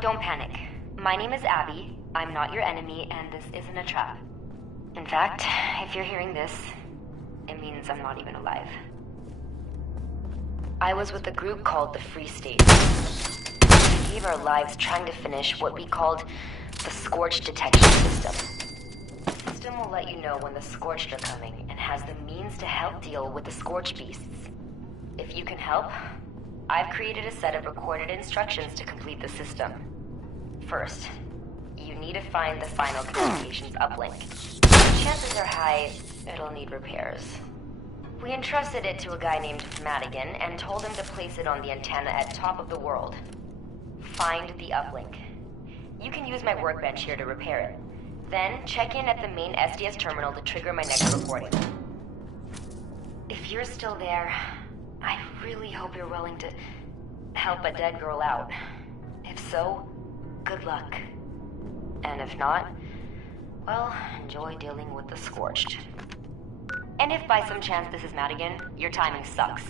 don't panic. My name is Abby. I'm not your enemy, and this isn't a trap. In fact, if you're hearing this, it means I'm not even alive. I was with a group called the Free State. We gave our lives trying to finish what we called the Scorched Detection System. The system will let you know when the Scorched are coming and has the means to help deal with the Scorched beasts. If you can help, I've created a set of recorded instructions to complete the system. First, you need to find the final communications uplink. Chances are high it'll need repairs. We entrusted it to a guy named Madigan and told him to place it on the antenna at top of the world. Find the uplink. You can use my workbench here to repair it. Then check in at the main SDS terminal to trigger my next recording. If you're still there, I really hope you're willing to help a dead girl out. If so, good luck. And if not, well, enjoy dealing with the Scorched. And if by some chance this is Madigan, your timing sucks.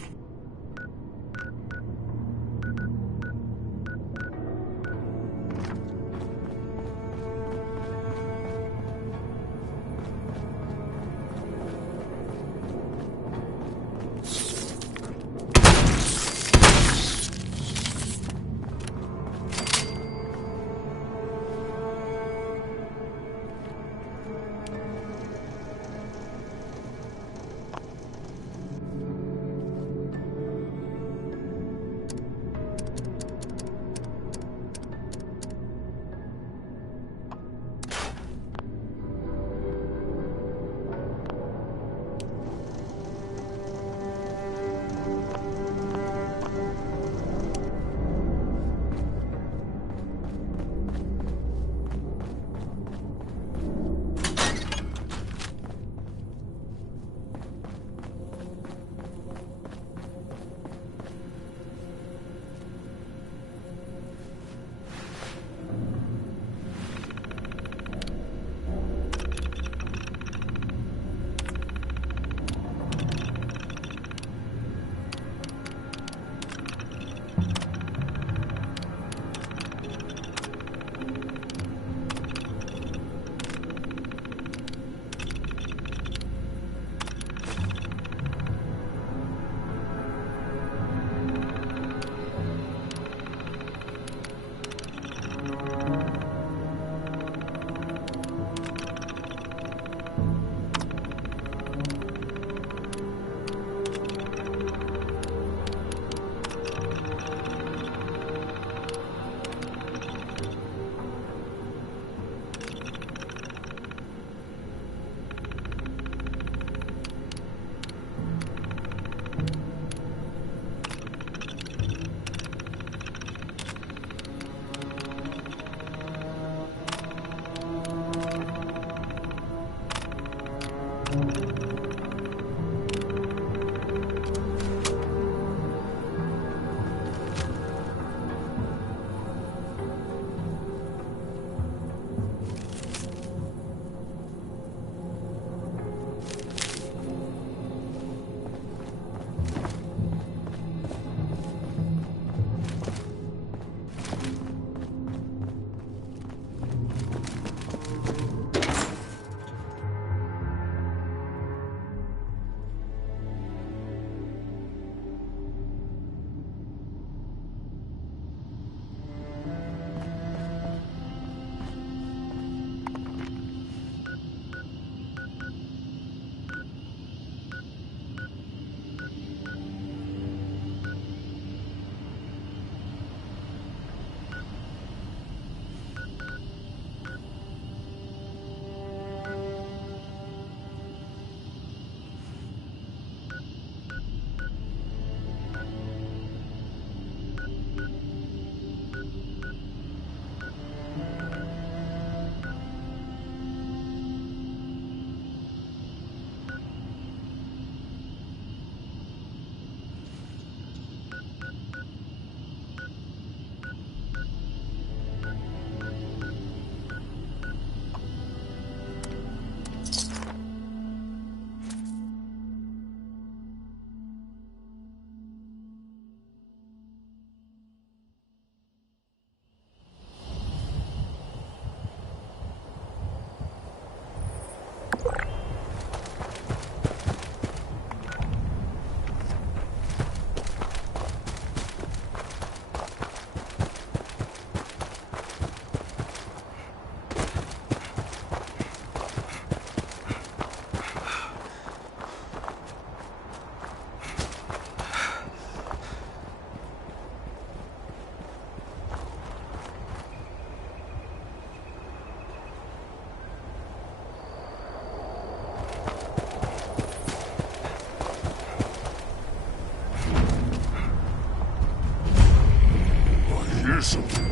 Here's something.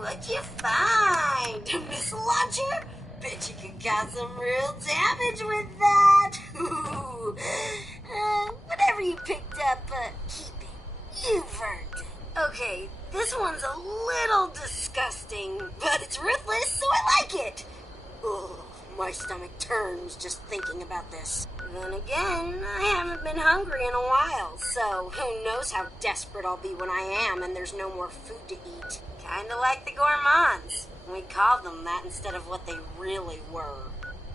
What'd you find? A missile launcher? Bet you could cause some real damage with that. Whatever you picked up, keep it. You've earned it. Okay, this one's a little disgusting, but it's ruthless, so I like it. Ugh, my stomach turns just thinking about this. Then again, I haven't been hungry in a while, so who knows how desperate I'll be when I am and there's no more food to eat. Kinda like the gourmands. We called them that instead of what they really were.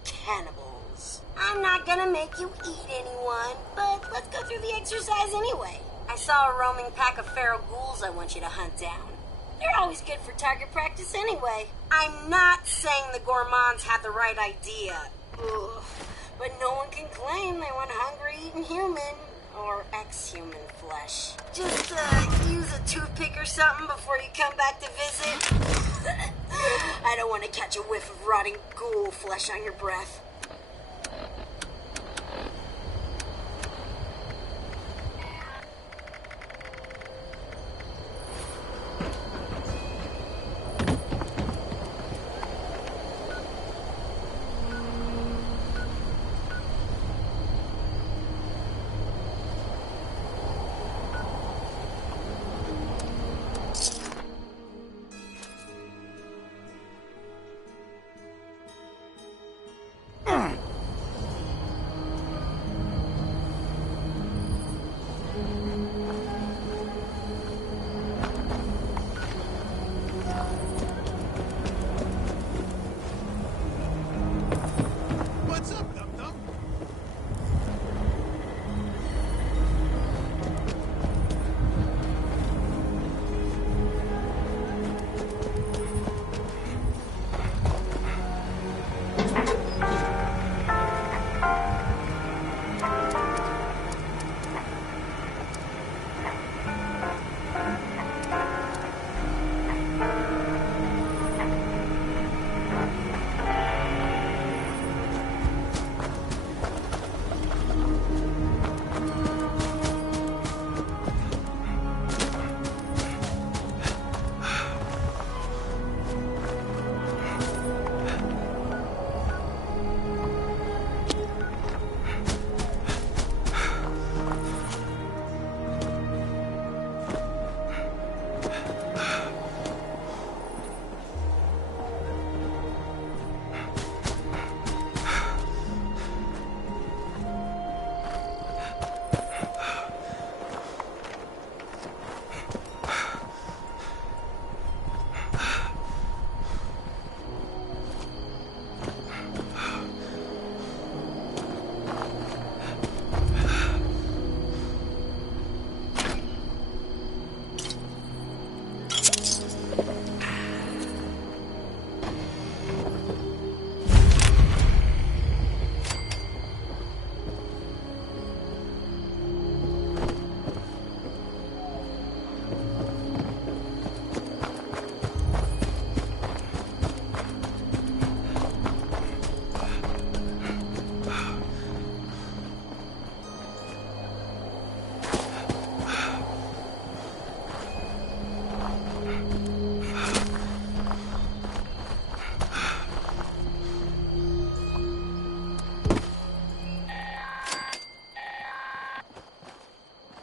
Cannibals. I'm not gonna make you eat anyone, but let's go through the exercise anyway. I saw a roaming pack of feral ghouls I want you to hunt down. You're always good for target practice anyway. I'm not saying the Gourmands had the right idea. Ugh. But no one can claim they went hungry eating human or ex-human flesh. Just use a toothpick or something before you come back to visit. I don't want to catch a whiff of rotting ghoul flesh on your breath.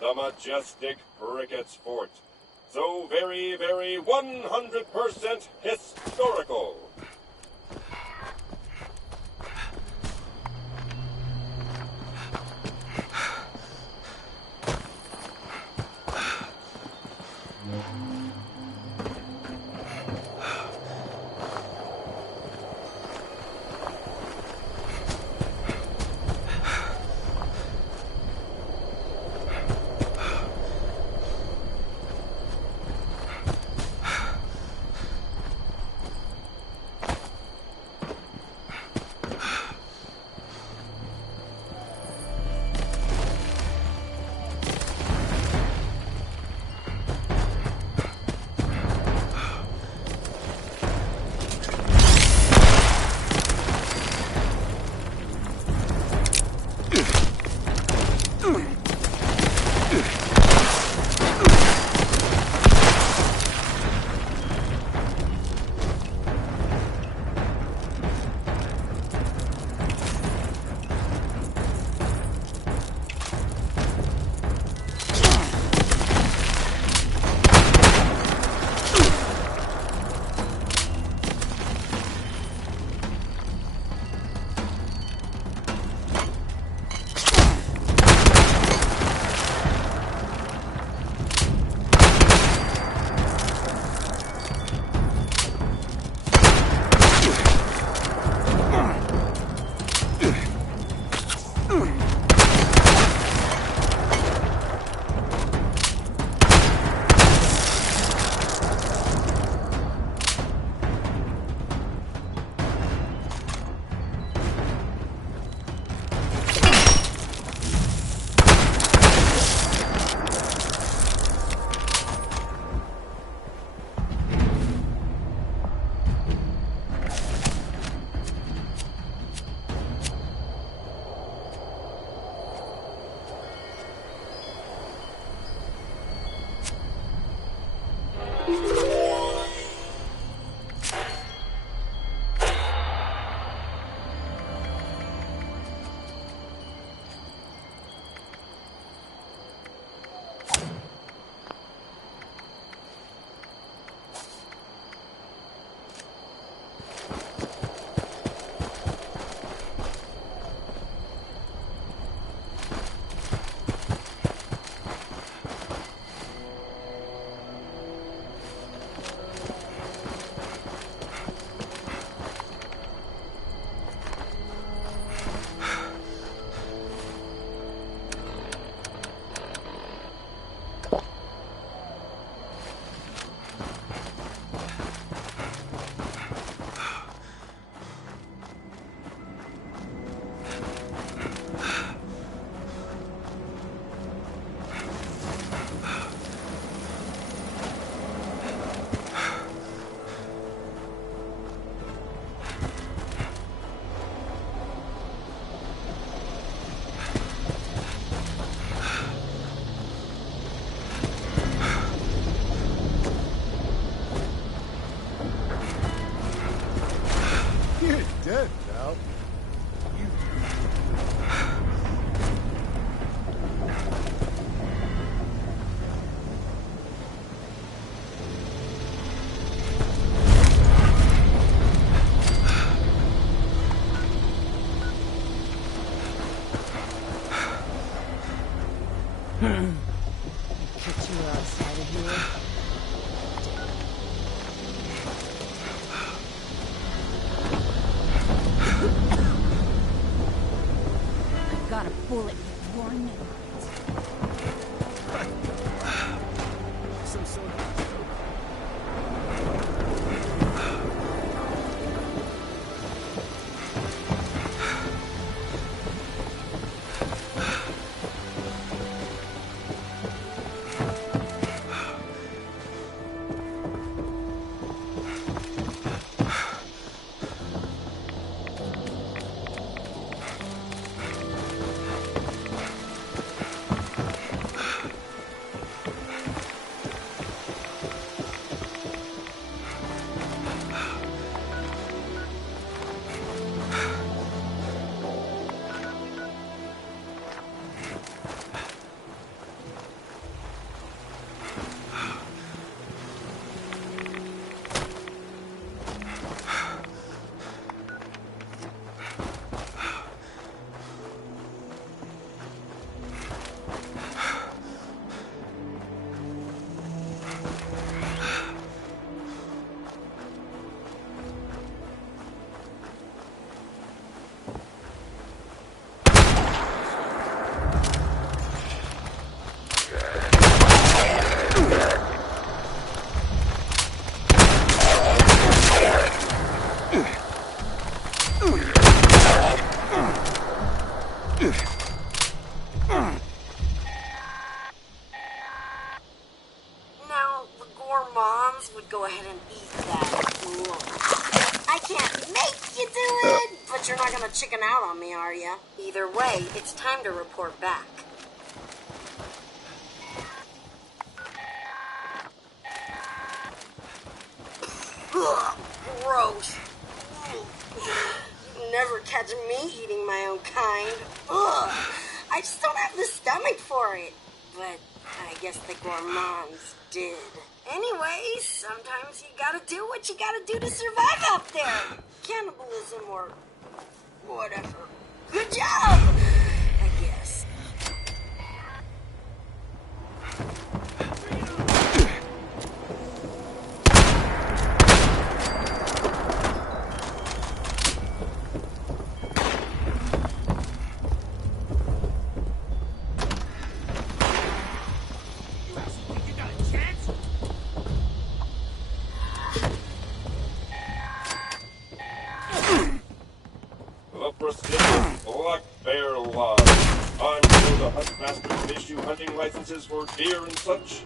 The majestic Ricketts Fort. So very, very 100% historical. Now, the gourmands would go ahead and eat that lunch. I can't make you do it, but you're not gonna chicken out on me, are ya? Either way, it's time to report back. Ugh, gross. You never catch me eating my own kind. Ugh, I just don't have the stomach for it. But I guess the gourmands did. Anyways, sometimes you gotta do what you gotta do to survive out there. Cannibalism or whatever. Good job, I guess. The prestigious Black Bear Lodge. I'm sure the Huntmasters issue hunting licenses for deer and such.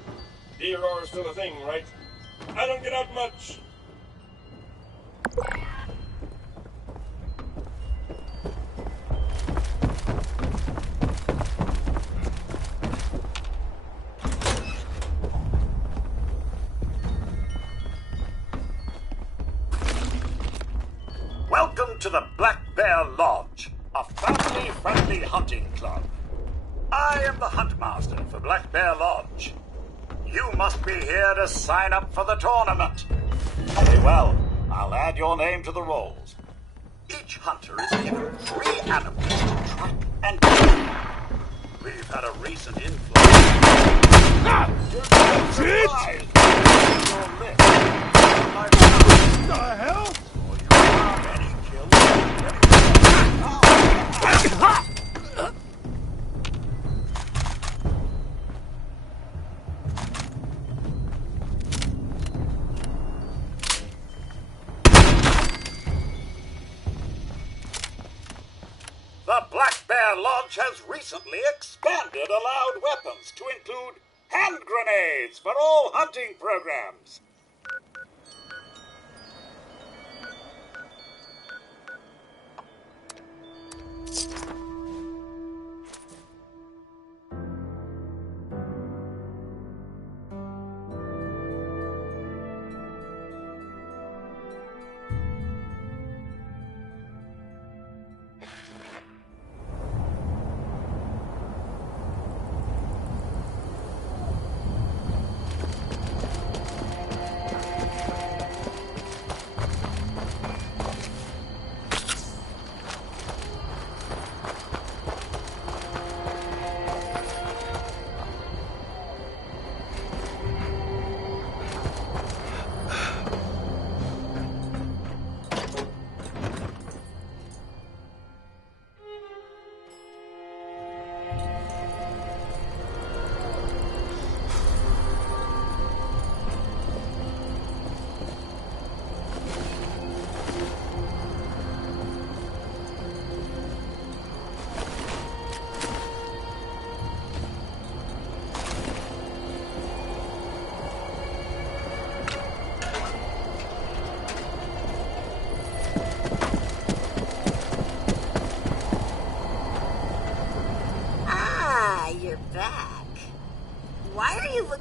Deer are still a thing, right? I don't get out much. Welcome to the Black Bear Lodge, a family-friendly hunting club. I am the Huntmaster for Black Bear Lodge. You must be here to sign up for the tournament. Very well, I'll add your name to the rolls. Each hunter is given 3 animals to track and kill. We've had a recent influx. That's it! What the hell? The Black Bear Lodge has recently expanded allowed weapons to include hand grenades for all hunting programs.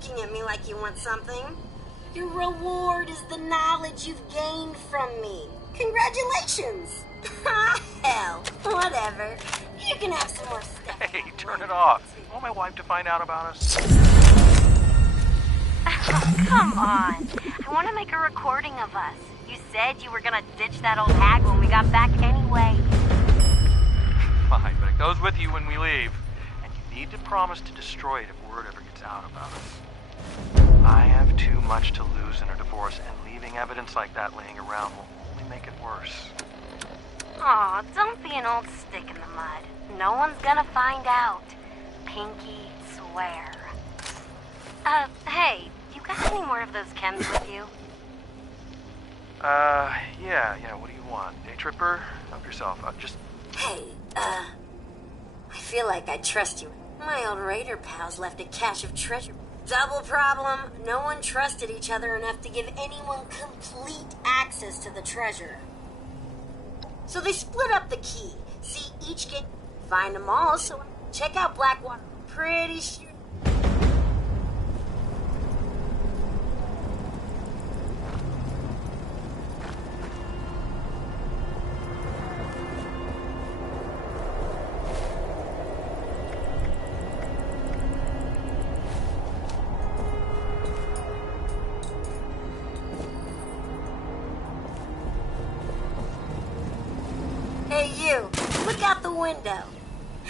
looking at me like you want something. Your reward is the knowledge you've gained from me. Congratulations! Hell, whatever. You can have some more stuff. Hey, turn it off. You want my wife to find out about us? Come on. I want to make a recording of us. You said you were gonna ditch that old hag when we got back anyway. Fine, but it goes with you when we leave. And you need to promise to destroy it if word ever gets out about us. I have too much to lose in a divorce, and leaving evidence like that laying around will only make it worse. Aw, don't be an old stick in the mud. No one's gonna find out. Pinky swear. Hey, you got any more of those chems with you? Yeah, what do you want? Day tripper? Help yourself. Hey, I feel like I trust you. My old raider pals left a cache of treasure. Double problem, no one trusted each other enough to give anyone complete access to the treasure. So they split up the key. See, each get find them all, so check out Blackwater. Pretty sure. Hey you, look out the window.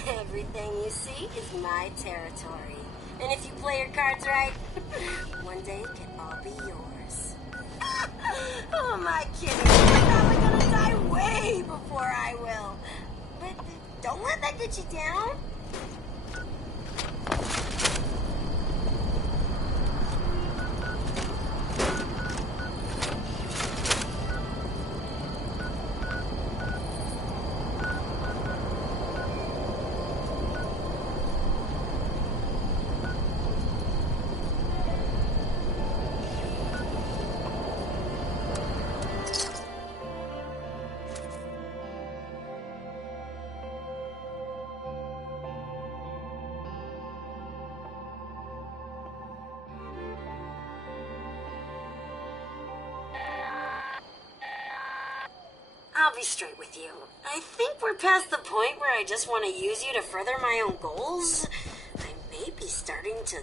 Everything you see is my territory. And if you play your cards right, one day it can all be yours. Oh, my kidding? You're probably gonna die way before I will. But don't let that get you down. I'll be straight with you. I think we're past the point where I just want to use you to further my own goals. I may be starting to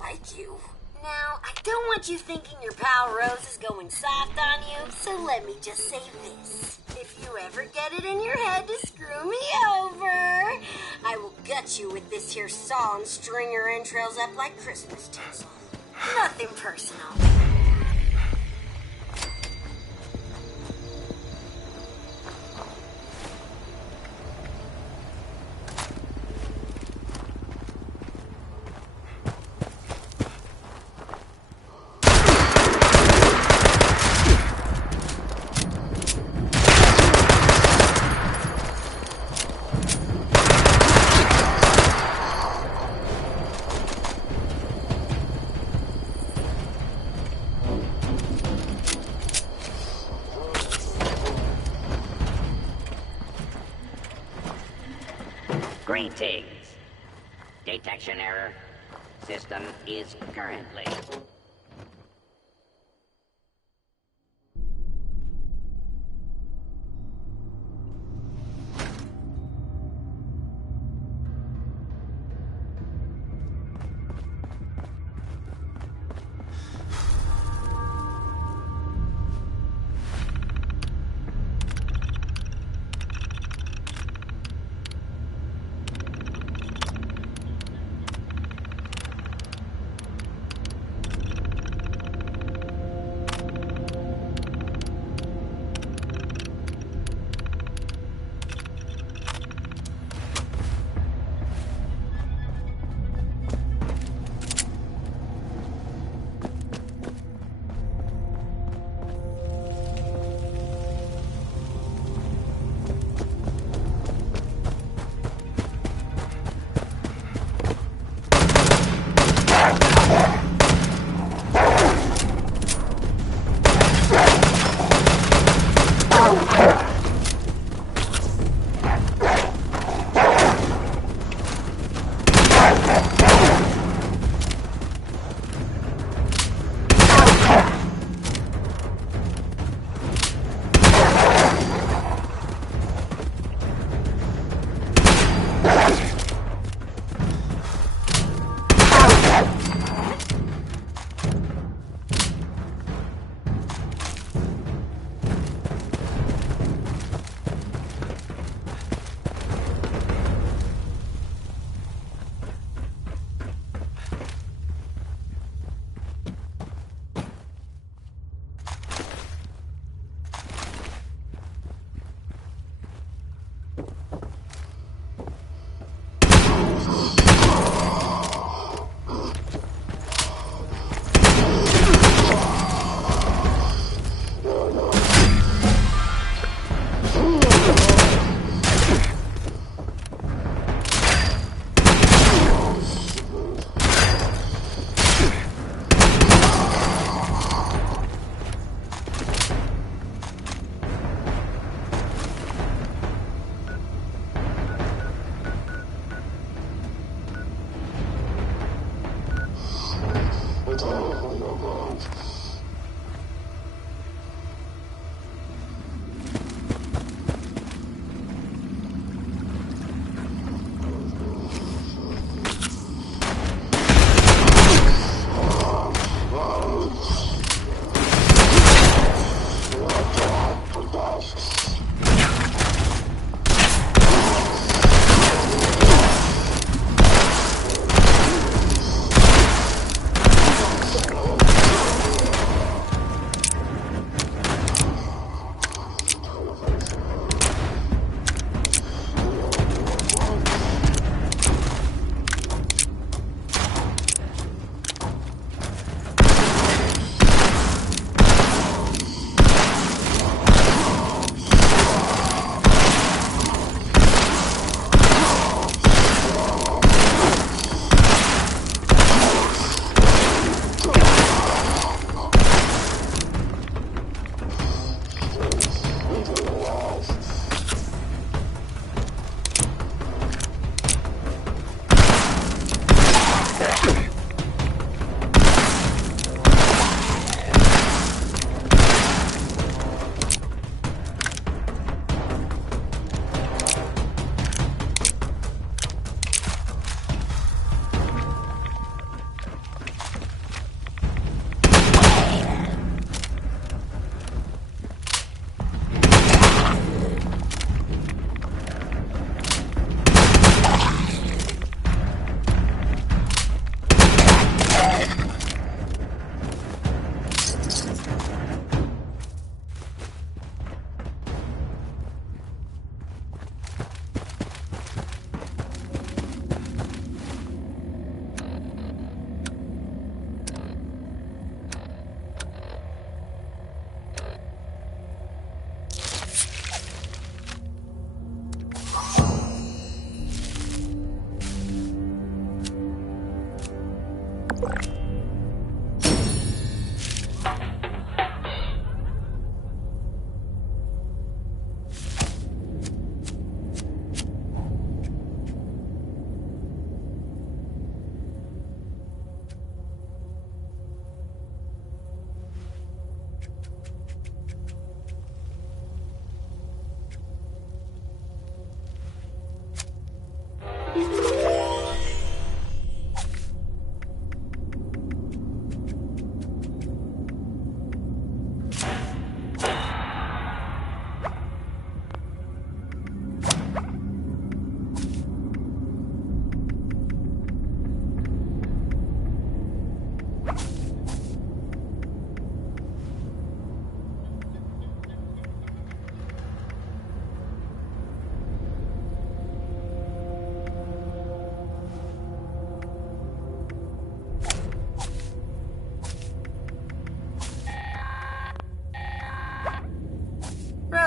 like you. Now, I don't want you thinking your pal Rose is going soft on you, so let me just say this. If you ever get it in your head to screw me over, I will gut you with this here saw and string your entrails up like Christmas tinsel. Nothing personal. Greetings. Detection error. System is currently...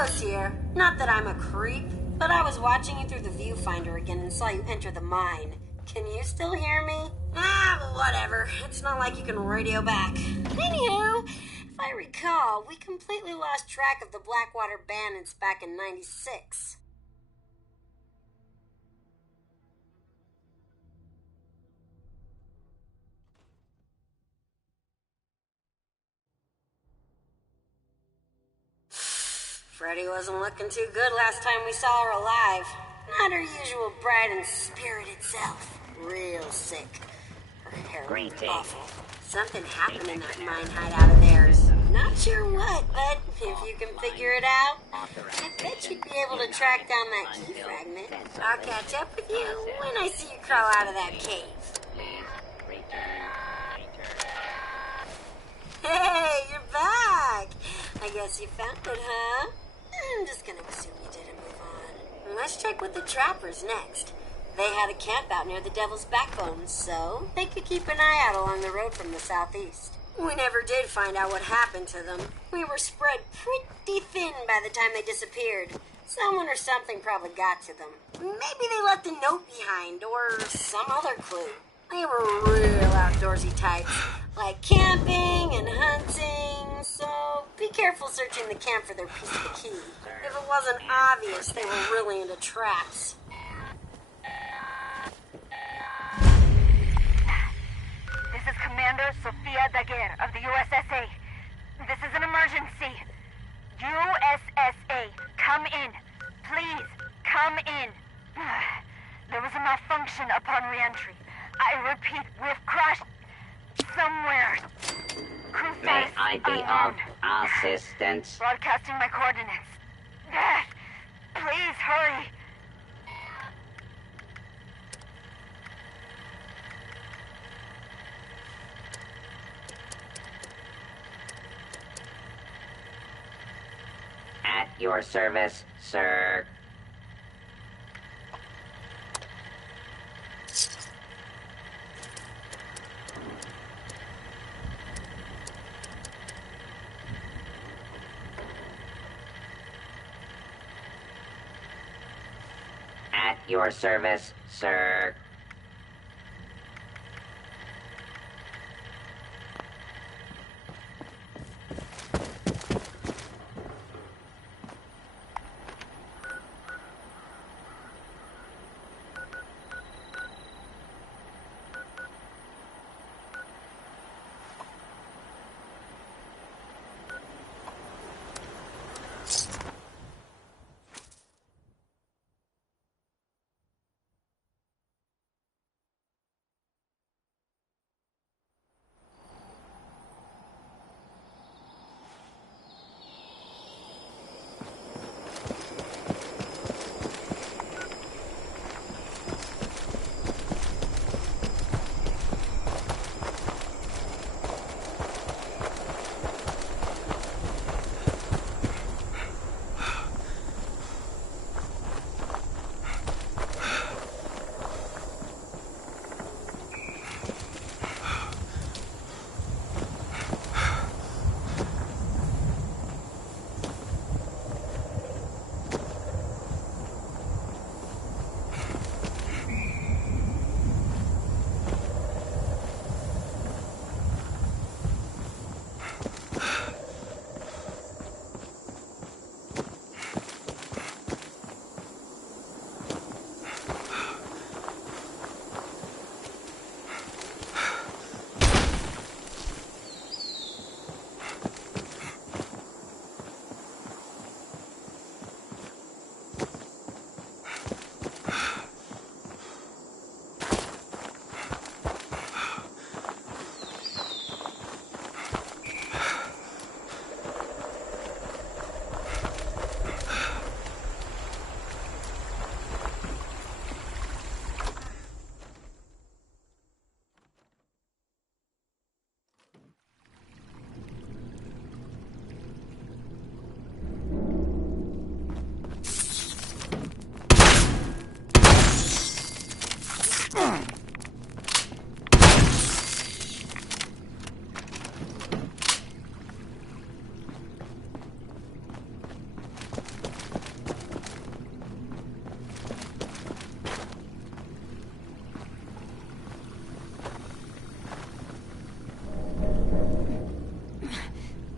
Rose here. Not that I'm a creep, but I was watching you through the viewfinder again and saw you enter the mine. Can you still hear me? Whatever. It's not like you can radio back. Anywho, if I recall, we completely lost track of the Blackwater Bandits back in '96. Freddy wasn't looking too good last time we saw her alive. Not her usual bright and spirited self. Real sick. Her hair was awful. Something happened in that mine hideout of theirs. Not sure what, but if you can figure it out, I bet you'd be able to track down that key fragment. I'll catch up with you when I see you crawl out of that cave. Hey, you're back! I guess you found it, huh? I'm just gonna assume you didn't move on. Let's check with the trappers next. They had a camp out near the Devil's Backbone, so they could keep an eye out along the road from the southeast. We never did find out what happened to them. We were spread pretty thin by the time they disappeared. Someone or something probably got to them. Maybe they left a note behind, or some other clue. They were real outdoorsy types, like camping and hunting, so be careful searching the camp for their piece of the key. If it wasn't obvious, they were really into traps. This is Commander Sofia Daguerre of the USSA. This is an emergency. USSA, come in. Please, come in. There was a malfunction upon re-entry. I repeat, we've crashed somewhere. May I be of assistance? Broadcasting my coordinates. Please hurry. At your service, sir. At your service, sir.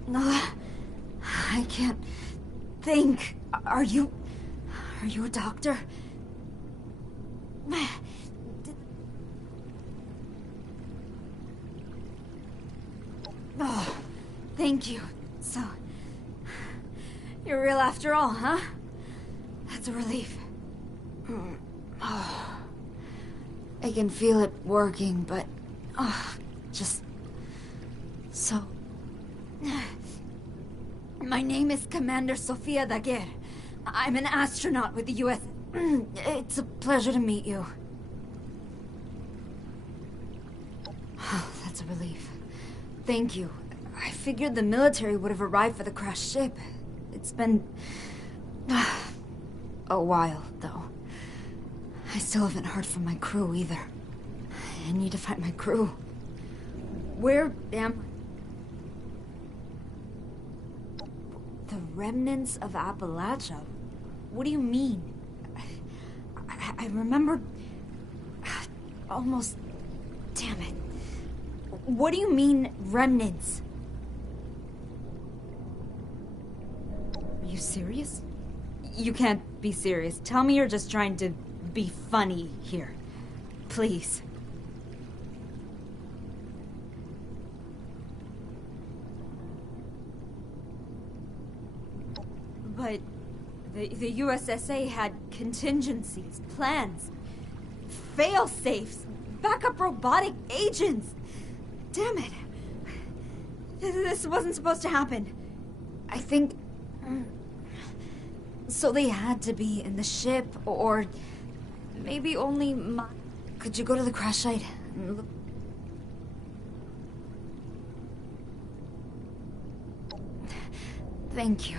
No, I can't think. Are you a doctor? Oh, thank you. So, you're real after all, huh? That's a relief. Oh, I can feel it working, but just so. My name is Commander Sofia Daguerre. I'm an astronaut with the U.S. It's a pleasure to meet you. Oh, that's a relief. Thank you. I figured the military would have arrived for the crashed ship. It's been a while, though. I still haven't heard from my crew either. I need to find my crew. Where am the remnants of Appalachia? What do you mean? I remember almost. Damn it. What do you mean, remnants? Are you serious? You can't be serious. Tell me you're just trying to be funny here. Please. But the USSA had contingencies, plans, fail-safes, backup robotic agents. Damn it. This wasn't supposed to happen. I think. So they had to be in the ship, or maybe only my. Could you go to the crash site and look? Thank you.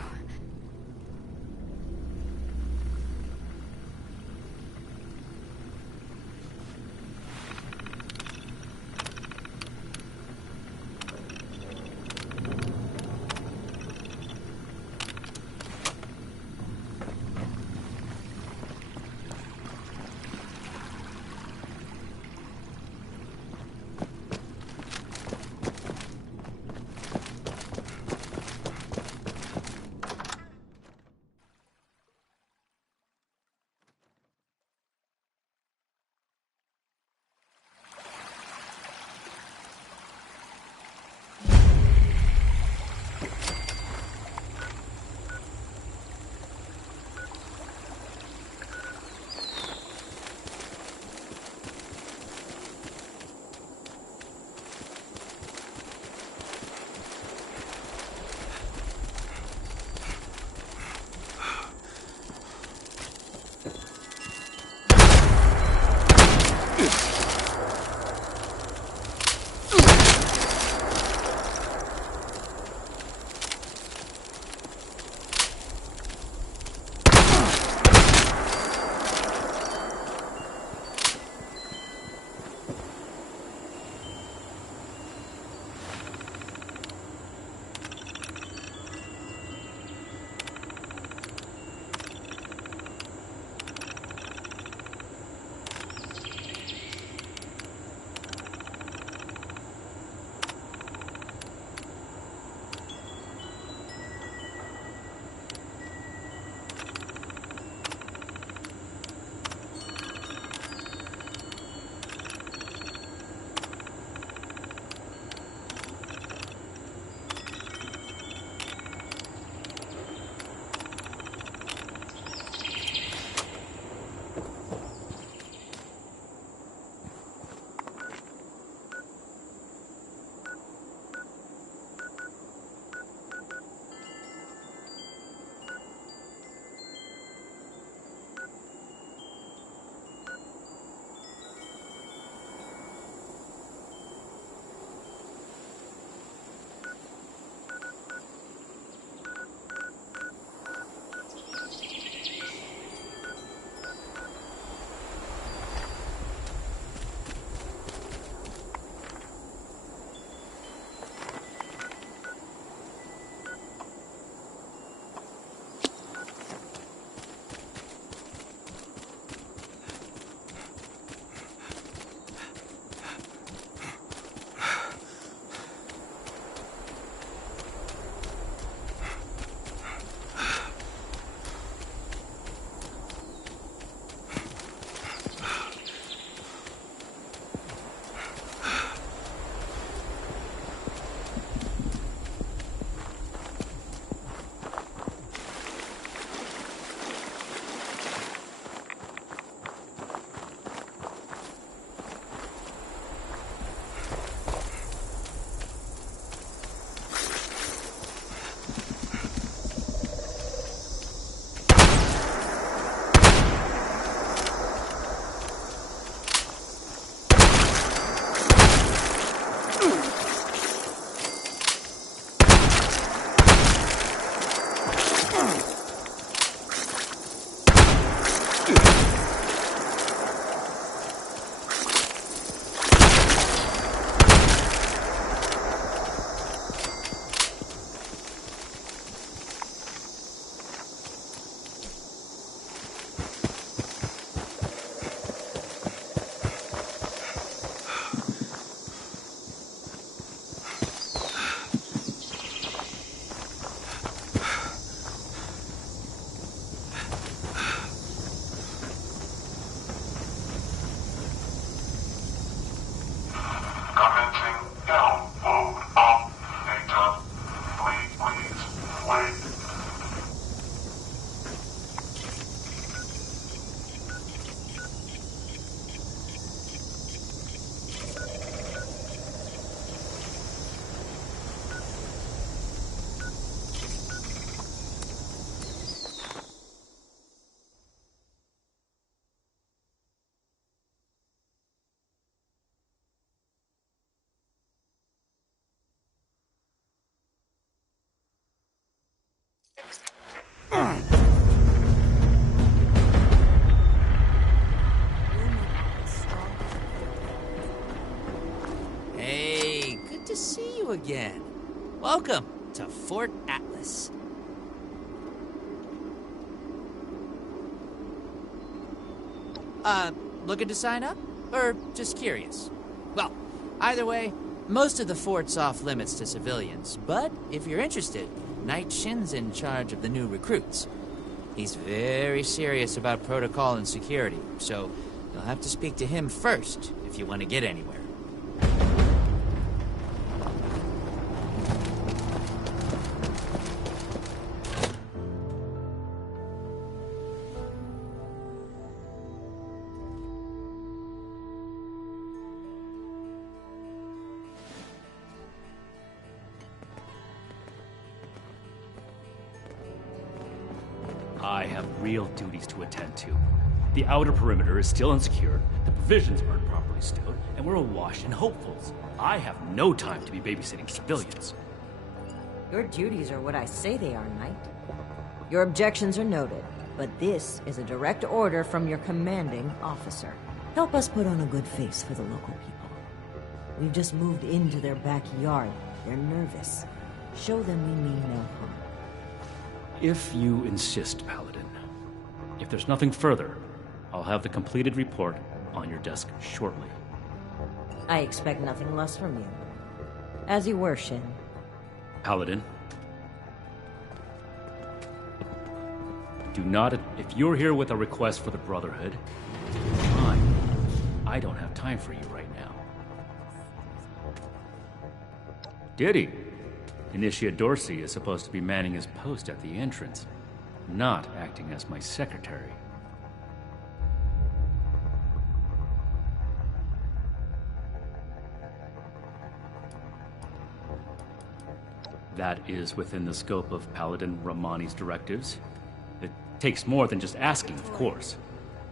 Welcome to Fort Atlas. Looking to sign up? Or just curious? Well, either way, most of the fort's off limits to civilians, but if you're interested, Knight Shin's in charge of the new recruits. He's very serious about protocol and security, so you'll have to speak to him first if you want to get anywhere. I have real duties to attend to. The outer perimeter is still insecure, the provisions aren't properly stowed, and we're awash in hopefuls. I have no time to be babysitting civilians. Your duties are what I say they are, Knight. Your objections are noted, but this is a direct order from your commanding officer. Help us put on a good face for the local people. We've just moved into their backyard. They're nervous. Show them we mean no harm. If you insist, Paladin. If there's nothing further, I'll have the completed report on your desk shortly. I expect nothing less from you. As you were, Shin. Paladin. Do not... If you're here with a request for the Brotherhood, fine. I don't have time for you right now. Diddy. Initiate Dorsey is supposed to be manning his post at the entrance, not acting as my secretary. That is within the scope of Paladin Romani's directives. It takes more than just asking, of course.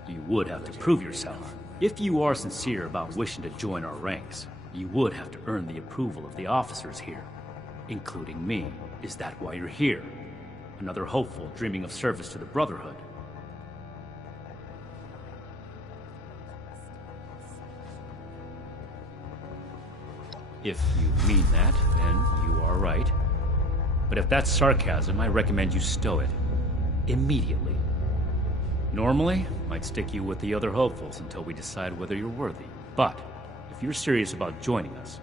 You would have to prove yourself. If you are sincere about wishing to join our ranks, you would have to earn the approval of the officers here. Including me. Is that why you're here? Another hopeful dreaming of service to the Brotherhood. If you mean that, then you are right. But if that's sarcasm, I recommend you stow it. Immediately. Normally, I'd stick you with the other hopefuls until we decide whether you're worthy. But, if you're serious about joining us,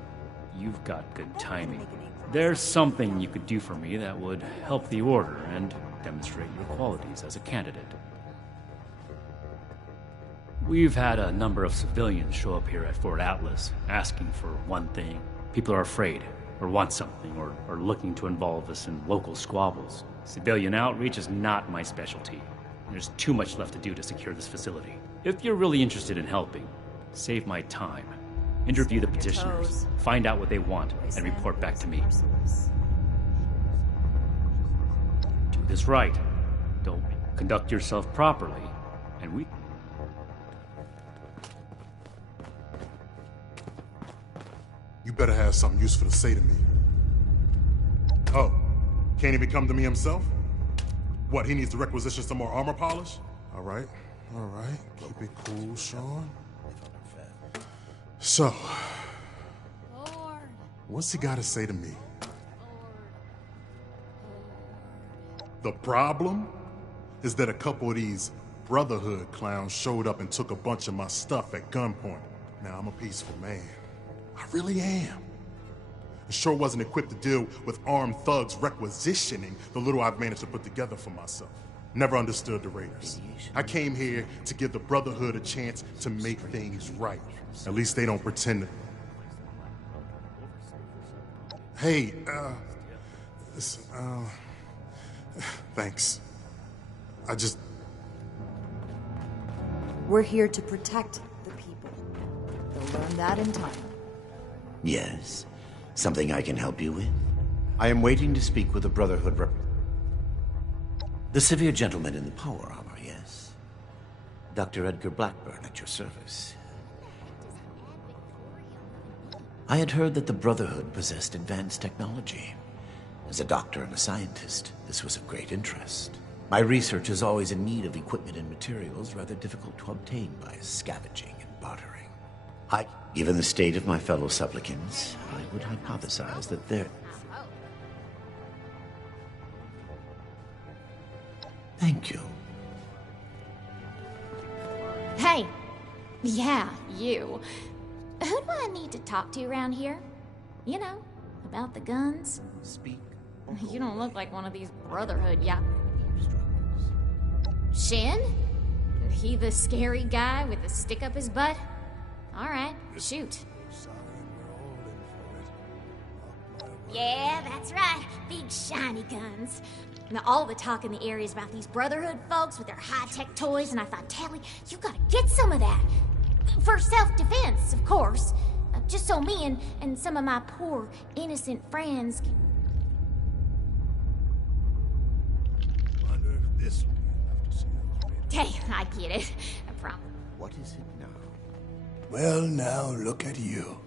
you've got good timing. There's something you could do for me that would help the Order and demonstrate your qualities as a candidate. We've had a number of civilians show up here at Fort Atlas, asking for one thing. People are afraid, or want something, or are looking to involve us in local squabbles. Civilian outreach is not my specialty. There's too much left to do to secure this facility. If you're really interested in helping, save my time. Interview the petitioners, find out what they want, and report back to me. Do this right. Don't conduct yourself properly, and we... You better have something useful to say to me. Oh, can't even come to me himself? What, he needs to requisition some more armor polish? All right. Keep it cool, Sean. So, what's he got to say to me? The problem is that a couple of these Brotherhood clowns showed up and took a bunch of my stuff at gunpoint. Now, I'm a peaceful man. I really am. I sure wasn't equipped to deal with armed thugs requisitioning the little I've managed to put together for myself. Never understood the Raiders. I came here to give the Brotherhood a chance to make things right. At least they don't pretend to. Hey, thanks. We're here to protect the people. They'll learn that in time. Yes? Something I can help you with? I am waiting to speak with the Brotherhood rep... The severe gentleman in the power armor, yes? Dr. Edgar Blackburn at your service. I had heard that the Brotherhood possessed advanced technology. As a doctor and a scientist, this was of great interest. My research is always in need of equipment and materials rather difficult to obtain by scavenging and bartering. Given the state of my fellow supplicants, I would hypothesize that there... Thank you. Hey. Yeah, you. Who do I need to talk to around here? You know, about the guns? Speak. You don't look like one of these Brotherhood Shin? He the scary guy with the stick up his butt? Alright, shoot. Yeah, that's right. Big shiny guns. Now, all the talk in the area is about these Brotherhood folks with their high-tech toys, and I thought, Tally, you gotta get some of that. For self-defense, of course. Just so me and some of my poor, innocent friends can... Wonder if this will be enough to see those raiders. Hey, I get it. I promise. What is it now? Well, now look at you.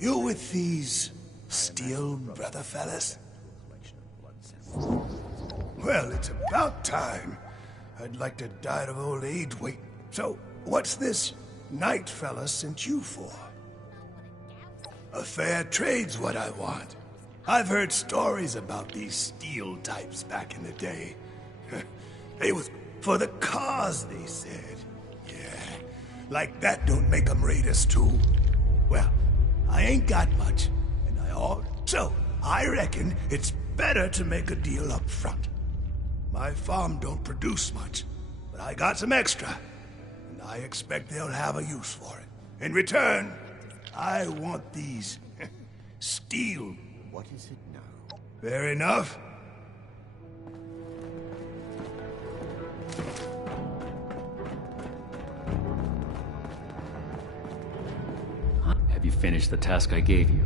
You with these steel brother fellas? Well, it's about time. I'd like to die of old age. Wait, so what's this Knight fella sent you for? A fair trade's what I want. I've heard stories about these steel types back in the day. They was for the cause, they said. Yeah, like that don't make them raiders too. Well, I ain't got much, and so I reckon it's better to make a deal up front. My farm don't produce much, but I got some extra, and I expect they'll have a use for it. In return, I want these steel. What is it now? Fair enough. Have you finished the task I gave you?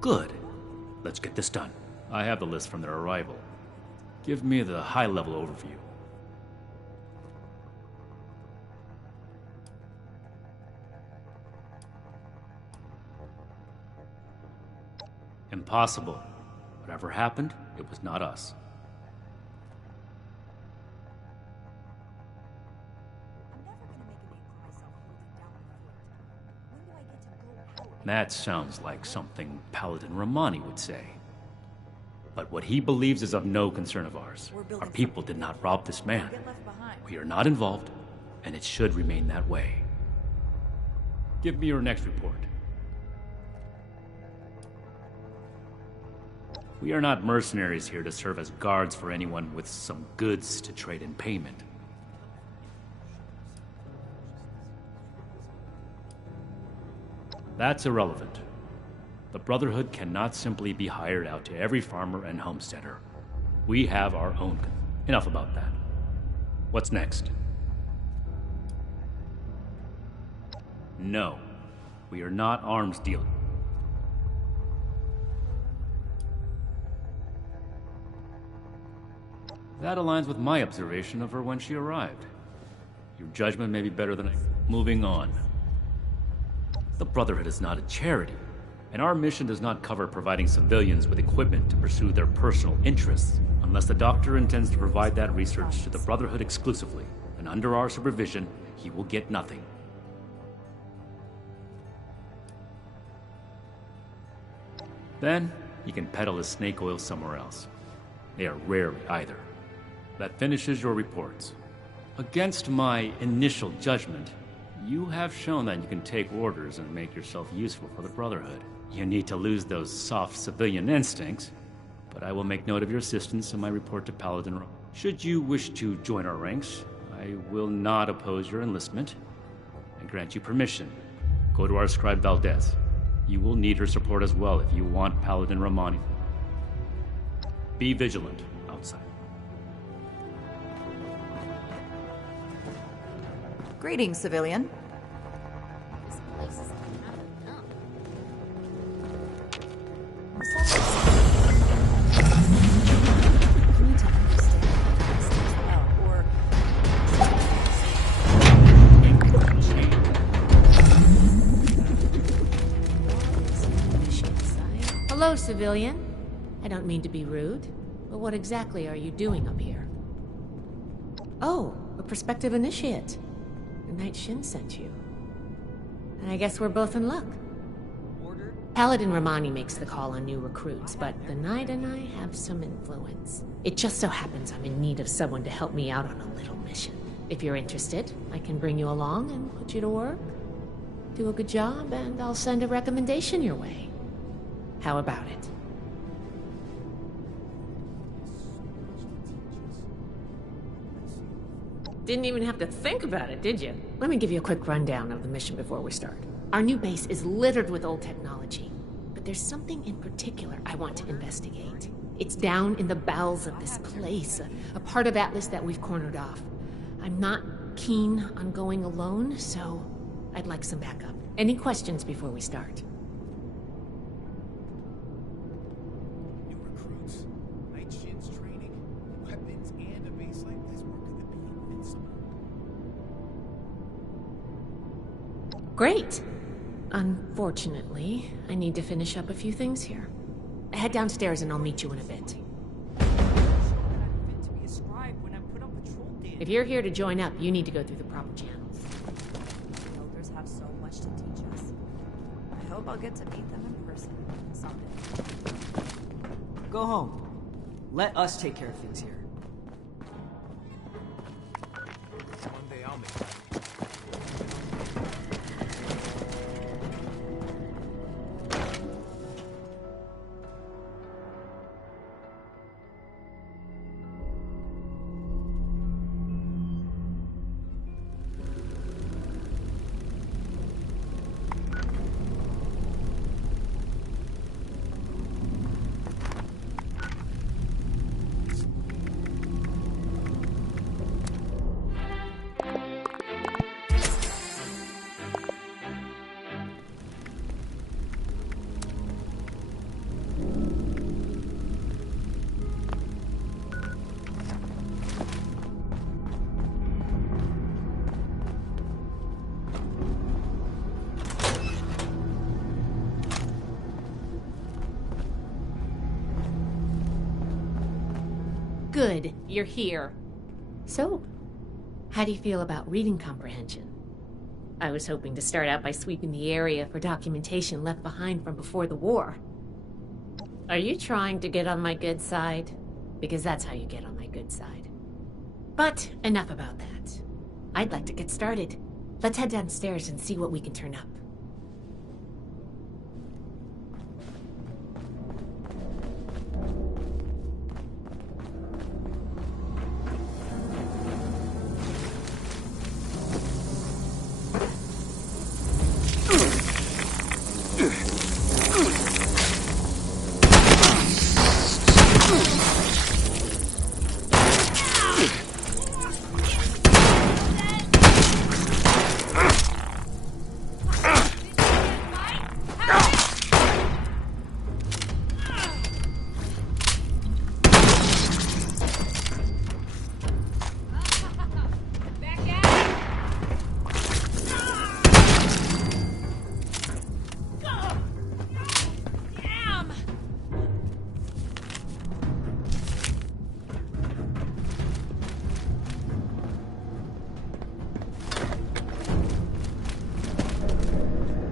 Good. Let's get this done. I have the list from their arrival. Give me the high-level overview. Impossible. Whatever happened, it was not us. That sounds like something Paladin Romani would say. But what he believes is of no concern of ours. Our people did not rob this man. We are not involved, and it should remain that way. Give me your next report. We are not mercenaries here to serve as guards for anyone with some goods to trade in payment. That's irrelevant. The Brotherhood cannot simply be hired out to every farmer and homesteader. We have our own. Enough about that. What's next? No, we are not arms dealers. That aligns with my observation of her when she arrived. Your judgment may be better than I... Moving on. The Brotherhood is not a charity, and our mission does not cover providing civilians with equipment to pursue their personal interests, unless the Doctor intends to provide that research to the Brotherhood exclusively, and under our supervision, he will get nothing. Then, he can peddle his snake oil somewhere else. They are rarely either. That finishes your reports. Against my initial judgment, you have shown that you can take orders and make yourself useful for the Brotherhood. You need to lose those soft civilian instincts, but I will make note of your assistance in my report to Paladin. Should you wish to join our ranks, I will not oppose your enlistment and grant you permission. Go to our scribe Valdez. You will need her support as well if you want Paladin Romani. Be vigilant outside. Greetings, civilian. Hello, civilian. I don't mean to be rude, but what exactly are you doing up here? Oh, a prospective initiate. The Knight Shin sent you. And I guess we're both in luck. Paladin Romani makes the call on new recruits, but the Knight and I have some influence. It just so happens I'm in need of someone to help me out on a little mission. If you're interested, I can bring you along and put you to work. Do a good job, and I'll send a recommendation your way. How about it? Didn't even have to think about it, did you? Let me give you a quick rundown of the mission before we start. Our new base is littered with old technology, but there's something in particular I want to investigate. It's down in the bowels of this place, a part of Atlas that we've cornered off. I'm not keen on going alone, so I'd like some backup. Any questions before we start? New recruits, Night Shin's training, weapons, and a base like this, where could it be invincible? Great! Unfortunately, I need to finish up a few things here. Head downstairs and I'll meet you in a bit. If you're here to join up, you need to go through the proper channels. Elders have so much to teach us. I hope I'll get to meet them in person someday. Go home. Let us take care of things here. One day I'll make that. Good, you're here. So, how do you feel about reading comprehension? I was hoping to start out by sweeping the area for documentation left behind from before the war. Are you trying to get on my good side? Because that's how you get on my good side. But enough about that. I'd like to get started. Let's head downstairs and see what we can turn up.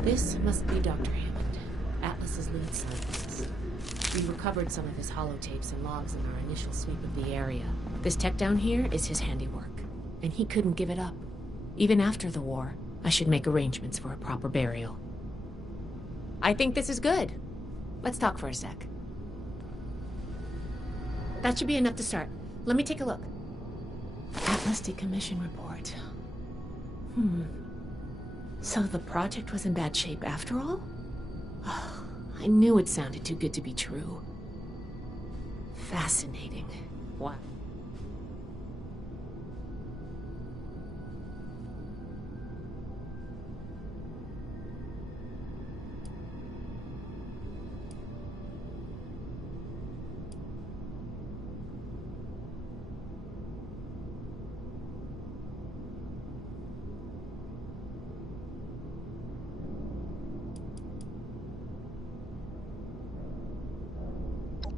This must be Dr. Hammond, Atlas's lead scientist. We recovered some of his holotapes and logs in our initial sweep of the area. This tech down here is his handiwork, and he couldn't give it up. Even after the war, I should make arrangements for a proper burial. I think this is good. Let's talk for a sec. That should be enough to start. Let me take a look. Atlas decommission report. So the project was in bad shape after all? Oh, I knew it sounded too good to be true. Fascinating. What?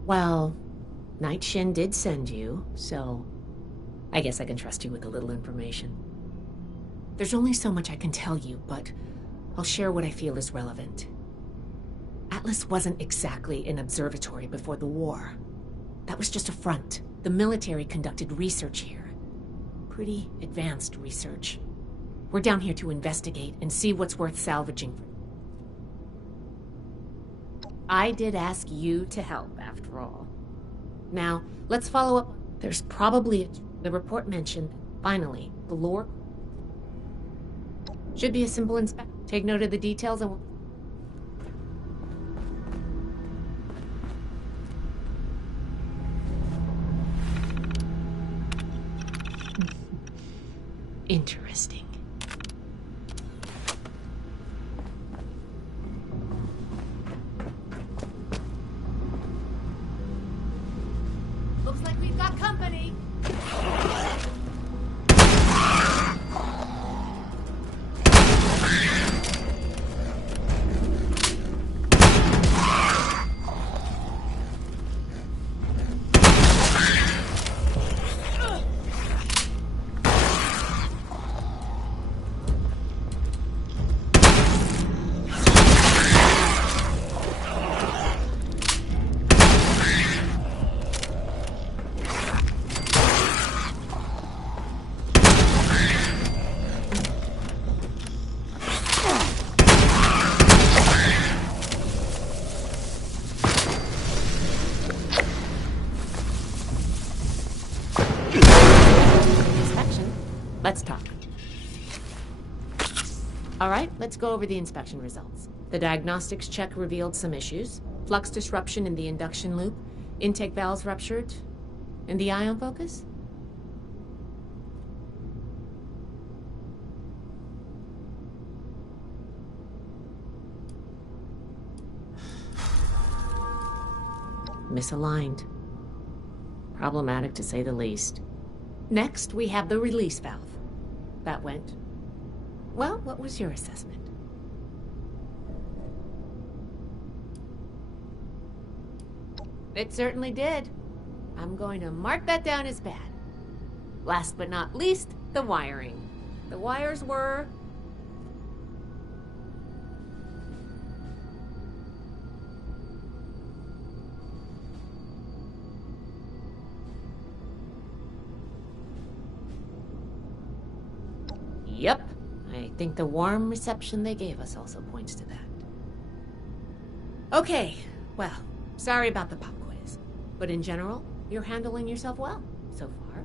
Well, Night Shin did send you, so I guess I can trust you with a little information. There's only so much I can tell you, but I'll share what I feel is relevant. Atlas wasn't exactly an observatory before the war. That was just a front. The military conducted research here. Pretty advanced research. We're down here to investigate and see what's worth salvaging. I did ask you to help, after all. Now, let's follow up. There's probably the report mentioned, finally, the lore. Should be a simple inspection. Take note of the details and we'll... Interesting. Looks like we've got company. Let's talk. All right, let's go over the inspection results. The diagnostics check revealed some issues. Flux disruption in the induction loop, intake valves ruptured, and the ion focus? Misaligned. Problematic to say the least. Next, we have the release valve. That went. Well, what was your assessment? It certainly did. I'm going to mark that down as bad. Last but not least, the wiring. The wires were... Yep. I think the warm reception they gave us also points to that. Okay, well, sorry about the pop quiz. But in general, you're handling yourself well so far.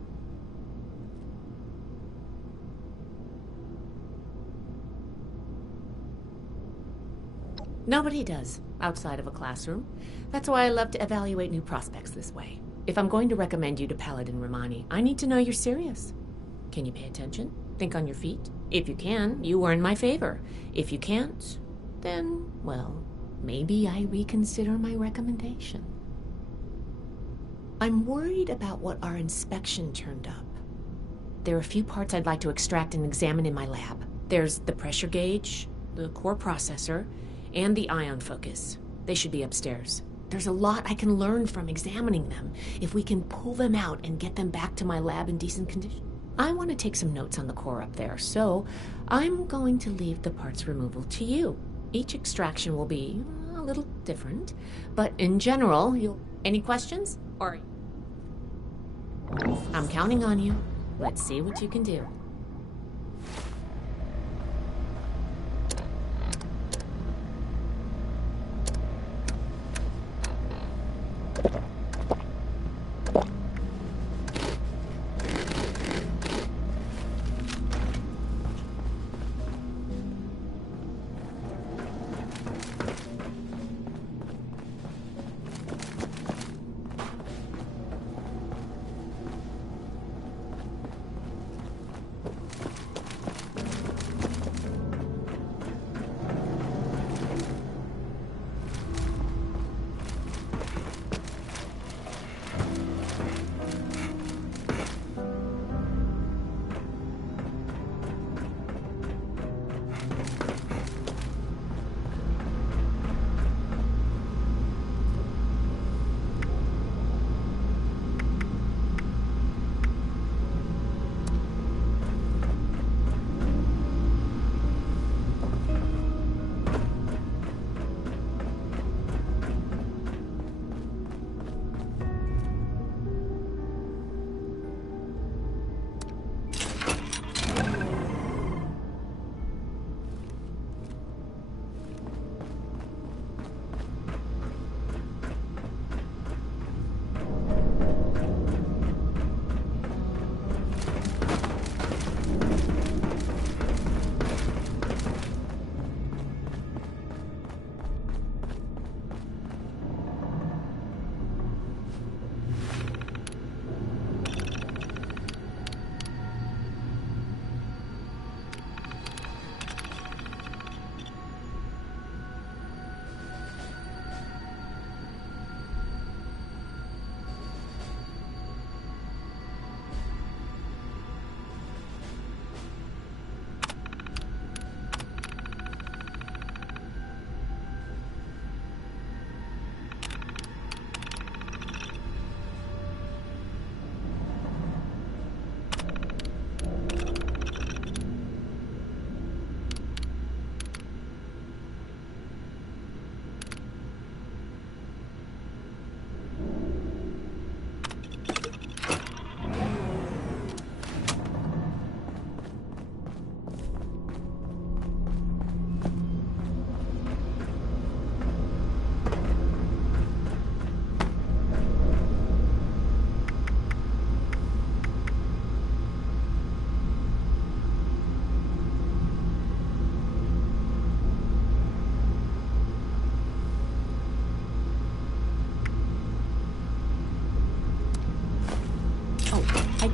Nobody does, outside of a classroom. That's why I love to evaluate new prospects this way. If I'm going to recommend you to Paladin Romani, I need to know you're serious. Can you pay attention? Think on your feet? If you can, you earn my favor. If you can't, then, well, maybe I reconsider my recommendation. I'm worried about what our inspection turned up. There are a few parts I'd like to extract and examine in my lab. There's the pressure gauge, the core processor, and the ion focus. They should be upstairs. There's a lot I can learn from examining them if we can pull them out and get them back to my lab in decent condition. I want to take some notes on the core up there, so I'm going to leave the parts removal to you. Each extraction will be a little different, but in general, you'll... Any questions? Or... I'm counting on you. Let's see what you can do.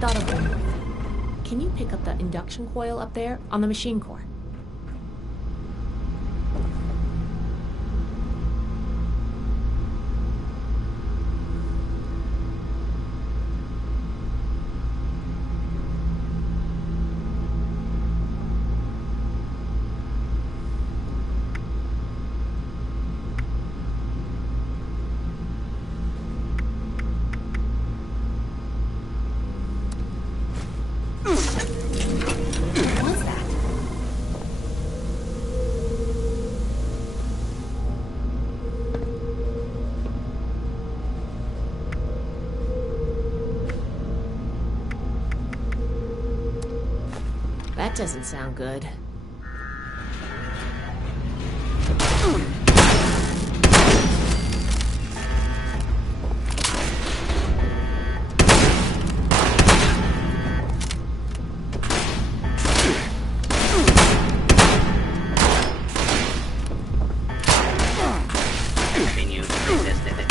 thought of one more thing. Can you pick up the induction coil up there on the machine core? That doesn't sound good. Continue to resist it.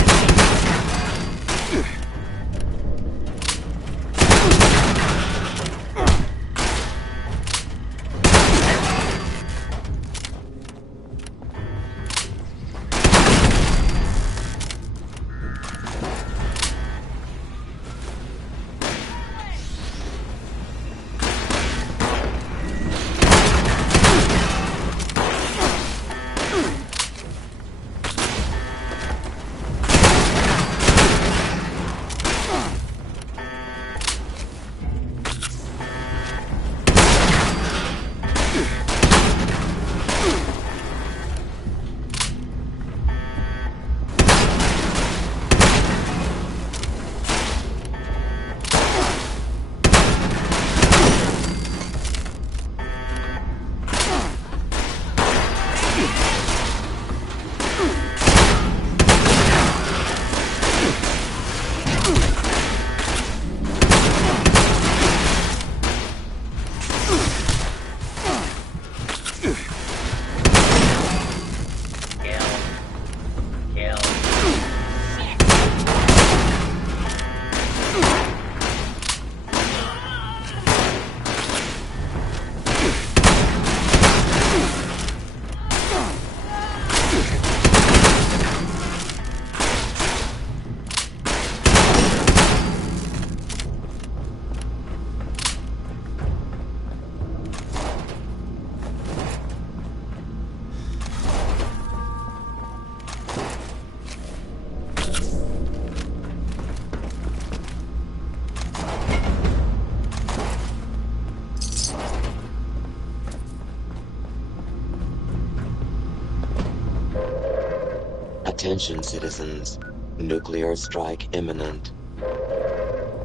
Attention, citizens. Nuclear strike imminent.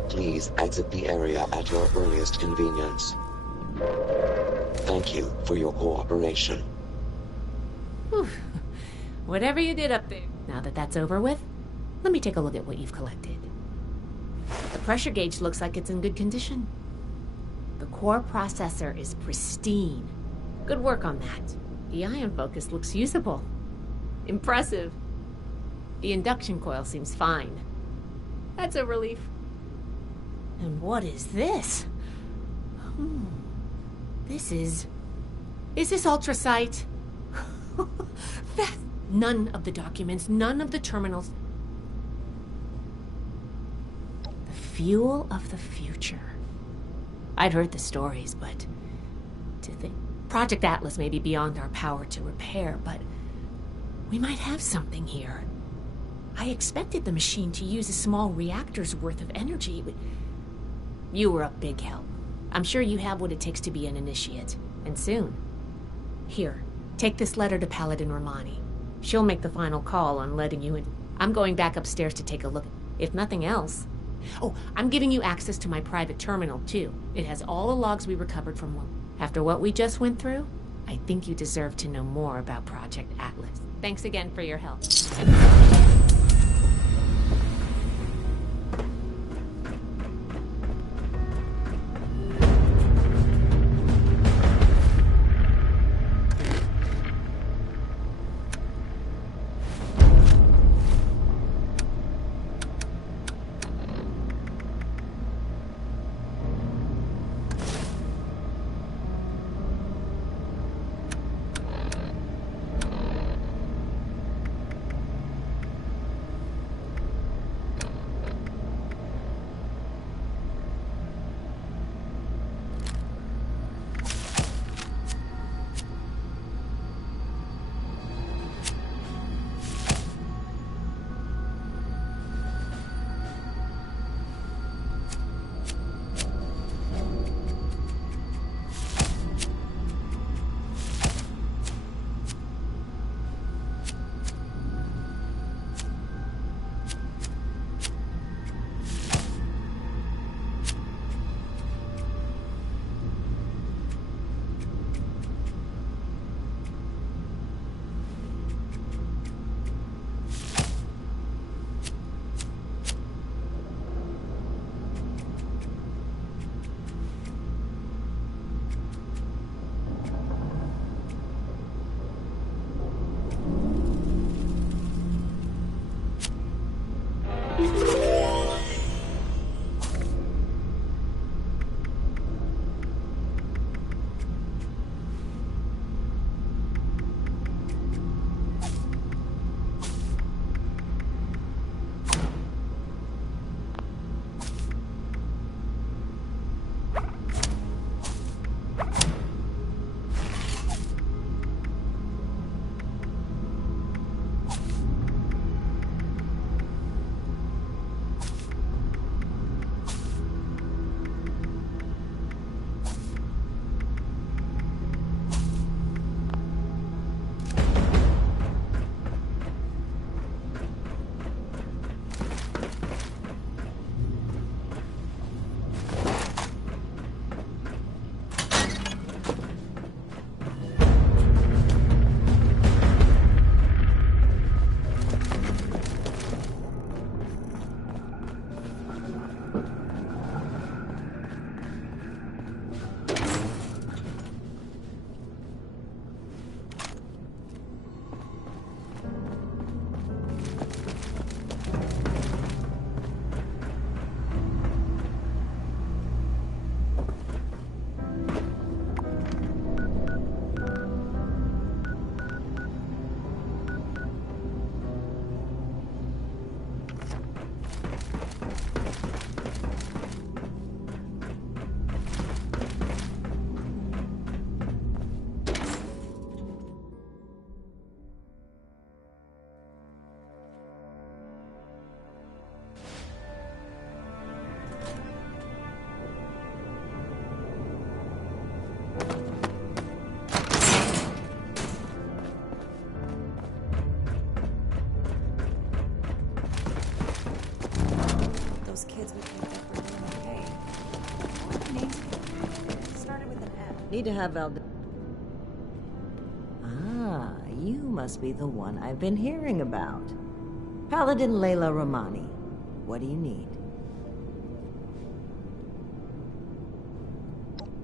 Please exit the area at your earliest convenience. Thank you for your cooperation. Whew. Whatever you did up there. Now that that's over with, let me take a look at what you've collected. The pressure gauge looks like it's in good condition. The core processor is pristine. Good work on that. The ion focus looks usable. Impressive. The induction coil seems fine. That's a relief. And what is this? This is... Is this Ultrasight? None of the documents, none of the terminals. The fuel of the future. I'd heard the stories, but to think Project Atlas may be beyond our power to repair, but we might have something here. I expected the machine to use a small reactor's worth of energy, but you were a big help. I'm sure you have what it takes to be an initiate, and soon. Here, take this letter to Paladin Romani. She'll make the final call on letting you in. I'm going back upstairs to take a look, if nothing else. Oh, I'm giving you access to my private terminal, too. It has all the logs we recovered from one. After what we just went through, I think you deserve to know more about Project Atlas. Thanks again for your help. Those kids would think that we're doing okay. What are the names? It started with an M. Need to have Valdez. Ah, you must be the one I've been hearing about. Paladin Layla Romani. What do you need?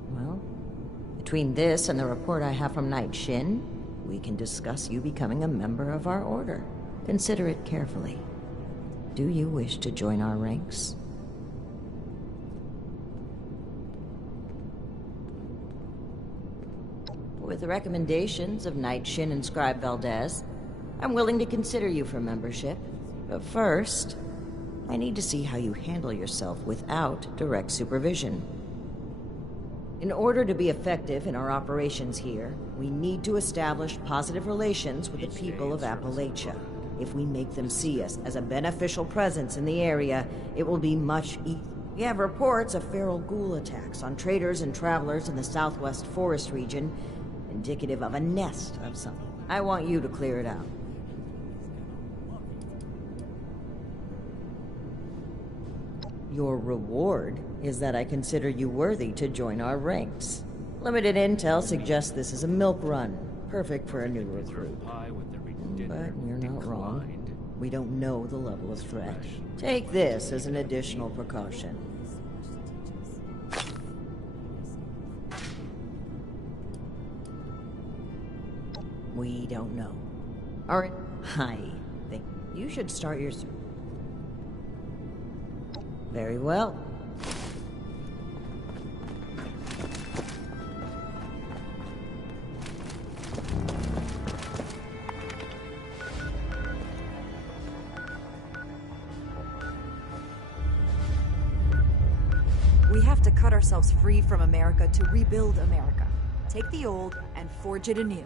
Well, between this and the report I have from Knight Shin, we can discuss you becoming a member of our order. Consider it carefully. Do you wish to join our ranks? With the recommendations of Knight Shin and Scribe Valdez, I'm willing to consider you for membership. But first, I need to see how you handle yourself without direct supervision. In order to be effective in our operations here, we need to establish positive relations with the people of Appalachia. If we make them see us as a beneficial presence in the area, it will be much easier. We have reports of feral ghoul attacks on traders and travelers in the southwest forest region, indicative of a nest of something. I want you to clear it out. Your reward is that I consider you worthy to join our ranks. Limited intel suggests this is a milk run, perfect for a new recruit. But you're not wrong. We don't know the level of threat. Take this as an additional precaution. We don't know. Alright, I think you should start your... Very well. We have to cut ourselves free from America to rebuild America. Take the old and forge it anew.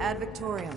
Ad Victorium.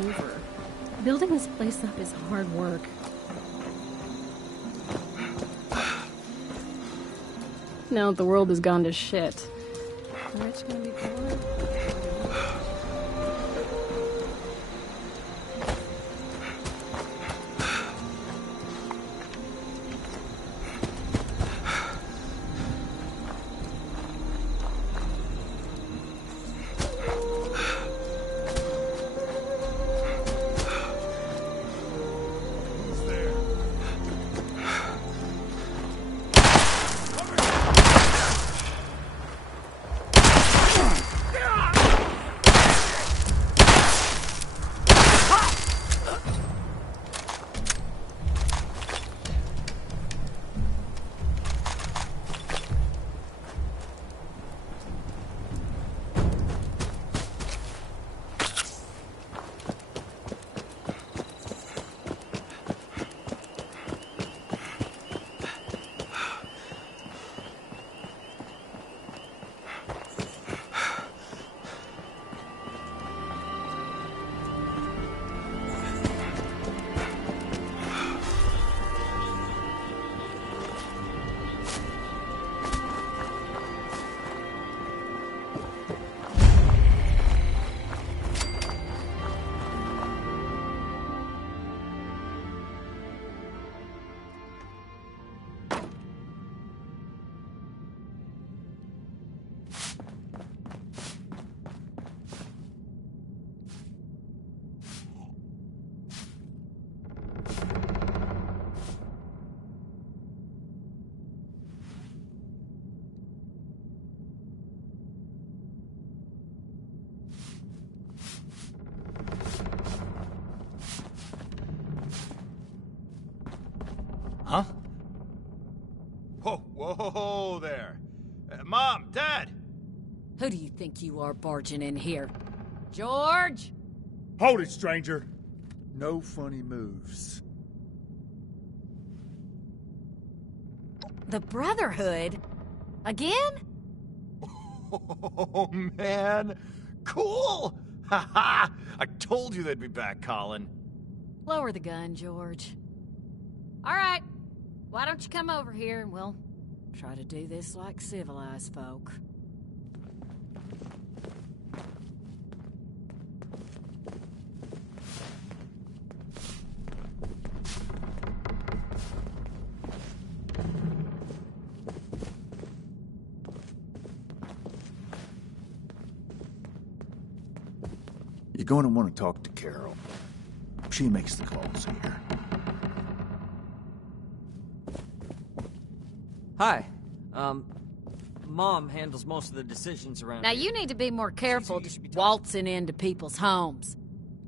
over. Building this place up is hard work. Now that the world has gone to shit, the rich gonna be poor? Huh? Whoa there. Mom, Dad! Who do you think you are barging in here? George? Hold it, stranger. No funny moves. The Brotherhood? Again? Oh, man. Cool! Ha ha! I told you they'd be back, Colin. Lower the gun, George. All right. Why don't you come over here and we'll try to do this like civilized folk. You're going to want to talk to Carol. She makes the calls here. Hi. Mom handles most of the decisions around Now here. you need to be more careful just waltzing into people's homes.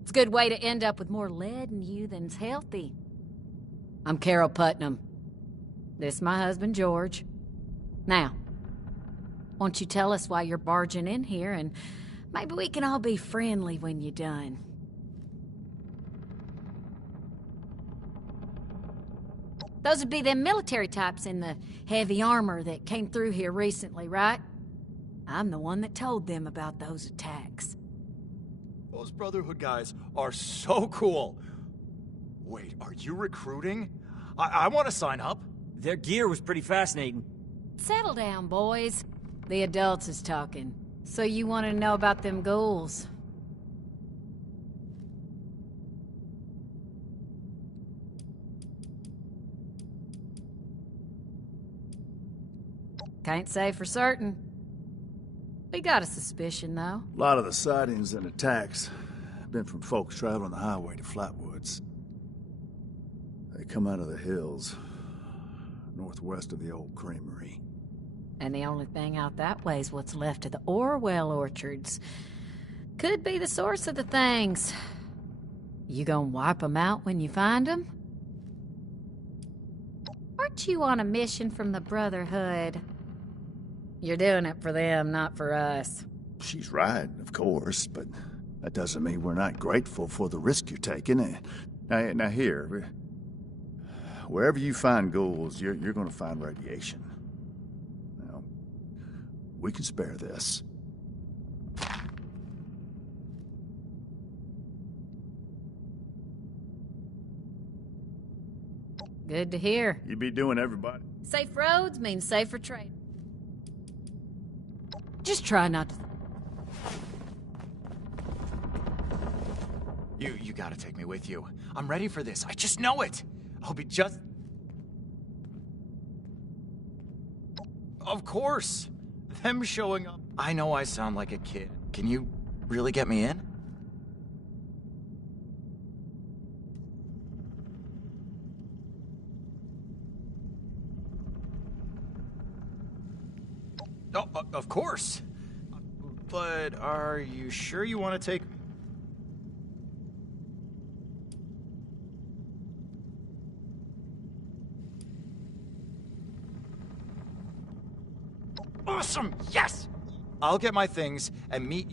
It's a good way to end up with more lead in you than's healthy. I'm Carol Putnam. This is my husband, George. Now, won't you tell us why you're barging in here, and maybe we can all be friendly when you're done. Those would be them military types in the heavy armor that came through here recently, right? I'm the one that told them about those attacks. Those Brotherhood guys are so cool. Wait, are you recruiting? I want to sign up. Their gear was pretty fascinating. Settle down, boys. The adults is talking. So you want to know about them ghouls? Can't say for certain. We got a suspicion, though. A lot of the sightings and attacks have been from folks traveling the highway to Flatwoods. They come out of the hills, northwest of the old creamery. And the only thing out that way is what's left of the Orwell orchards. Could be the source of the things. You gonna wipe them out when you find them? Aren't you on a mission from the Brotherhood? You're doing it for them, not for us. She's right, of course, but that doesn't mean we're not grateful for the risk you're taking. Now here, wherever you find ghouls, you're going to find radiation. Now, we can spare this. Good to hear. You be doing everybody. Safe roads means safer trade. Just try not to... You gotta take me with you. I'm ready for this. I just know it. I'll be just... Of course. Them showing up. I know I sound like a kid. Can you really get me in? Oh, of course. But are you sure you want to take... Awesome! Yes! I'll get my things and meet...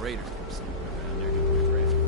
Raiders from somewhere around there gonna be brave.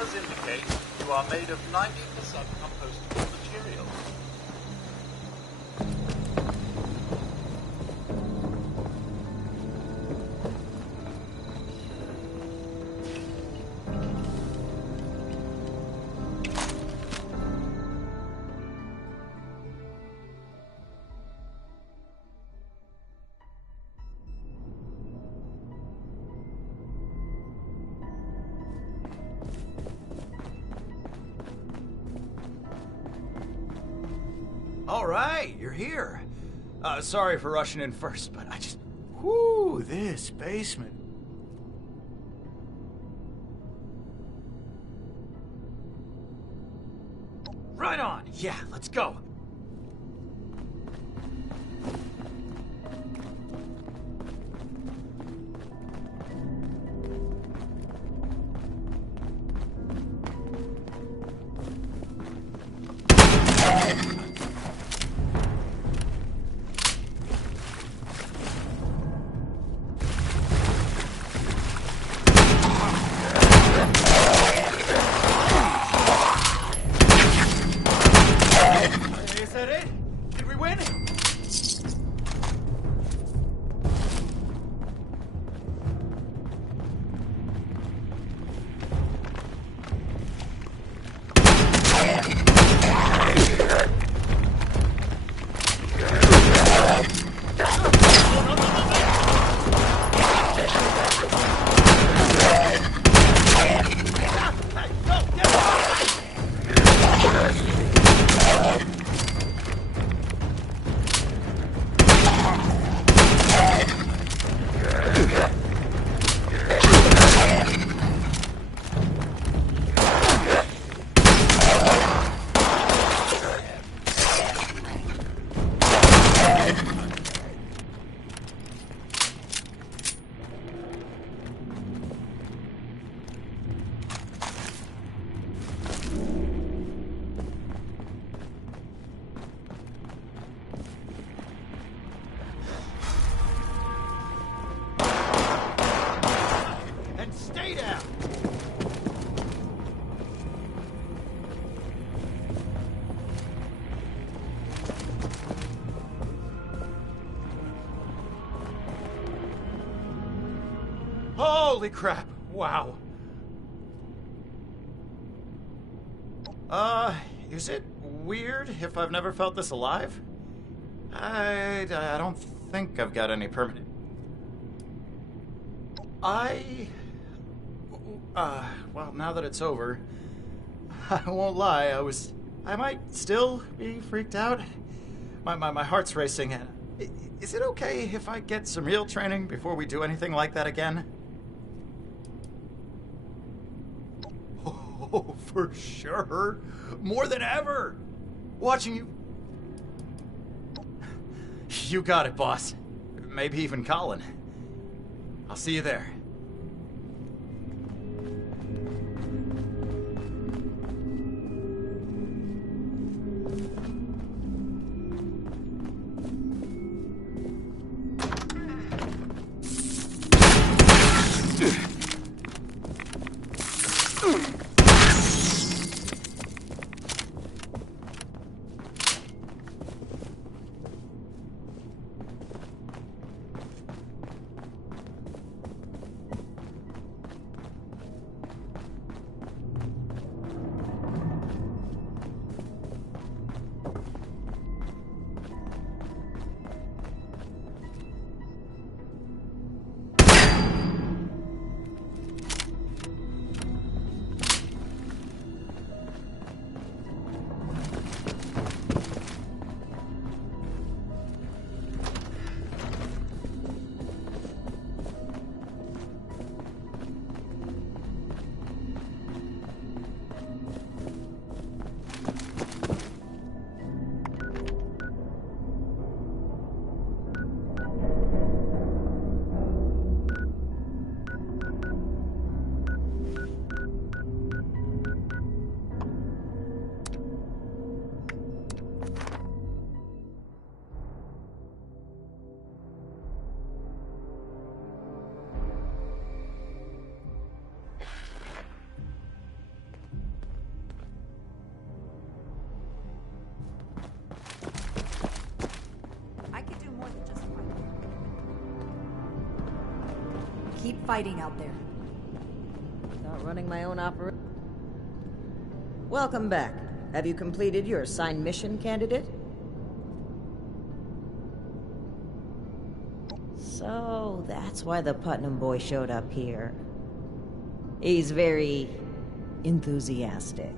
scanners indicate you are made of 90% compostable material. All right, you're here. Sorry for rushing in first, but I just... Whoo, this basement. Right on. Yeah, let's go. Is that it? Did we win? And stay down. Holy crap. Wow. Is it weird if I've never felt this alive? I don't think I've got any permanent. Well, now that it's over, I won't lie, I might still be freaked out. My heart's racing. Is it okay if I get some real training before we do anything like that again? Oh, for sure. More than ever. Watching you... You got it, boss. Maybe even Colin. I'll see you there. more than just fighting. Keep fighting out there. Not running my own operation. Welcome back. Have you completed your assigned mission, candidate? So, that's why the Putnam boy showed up here. He's very enthusiastic.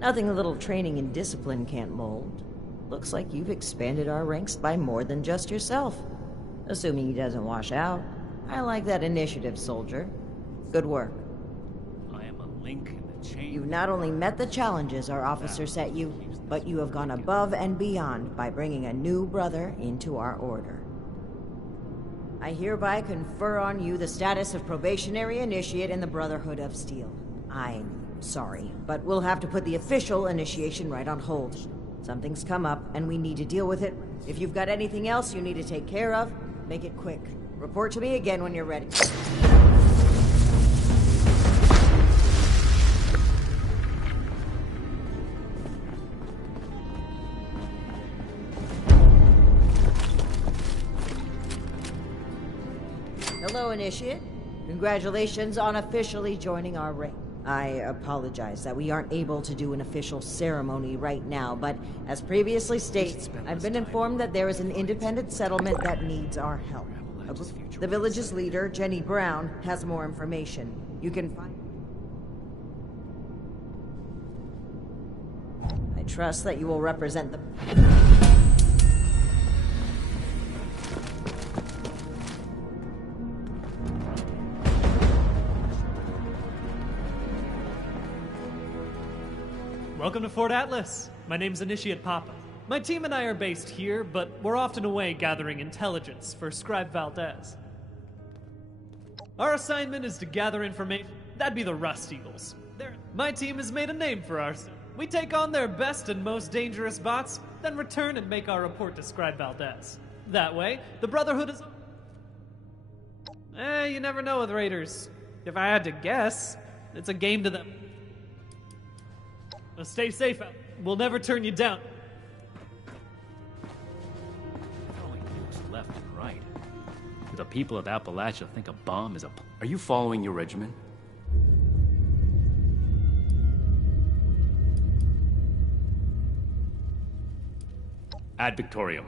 Nothing a little training and discipline can't mold. Looks like you've expanded our ranks by more than just yourself. Assuming he doesn't wash out. I like that initiative, soldier. Good work. I am a link in the chain. You've not only met the challenges our officer set you, but you have gone above and beyond by bringing a new brother into our order. I hereby confer on you the status of probationary initiate in the Brotherhood of Steel. I'm sorry, but we'll have to put the official initiation right on hold. Something's come up, and we need to deal with it. If you've got anything else you need to take care of, make it quick. Report to me again when you're ready. Hello, Initiate. Congratulations on officially joining our rank. I apologize that we aren't able to do an official ceremony right now, but as previously stated, I've been informed that there is an independent settlement that needs our help. The village's leader, Jenny Brown, has more information. You can find... I trust that you will represent the... Welcome to Fort Atlas. My name's Initiate Papa. My team and I are based here, but we're often away gathering intelligence for Scribe Valdez. Our assignment is to gather information. That'd be the Rust Eagles. My team has made a name for ourselves. We take on their best and most dangerous bots, then return and make our report to Scribe Valdez. That way, the Brotherhood is... you never know with Raiders. If I had to guess, it's a game to them. Now stay safe out. We'll never turn you down. Throwing nukes left and right. Do the people of Appalachia think a bomb is a... Are you following your regiment? Ad Victorium.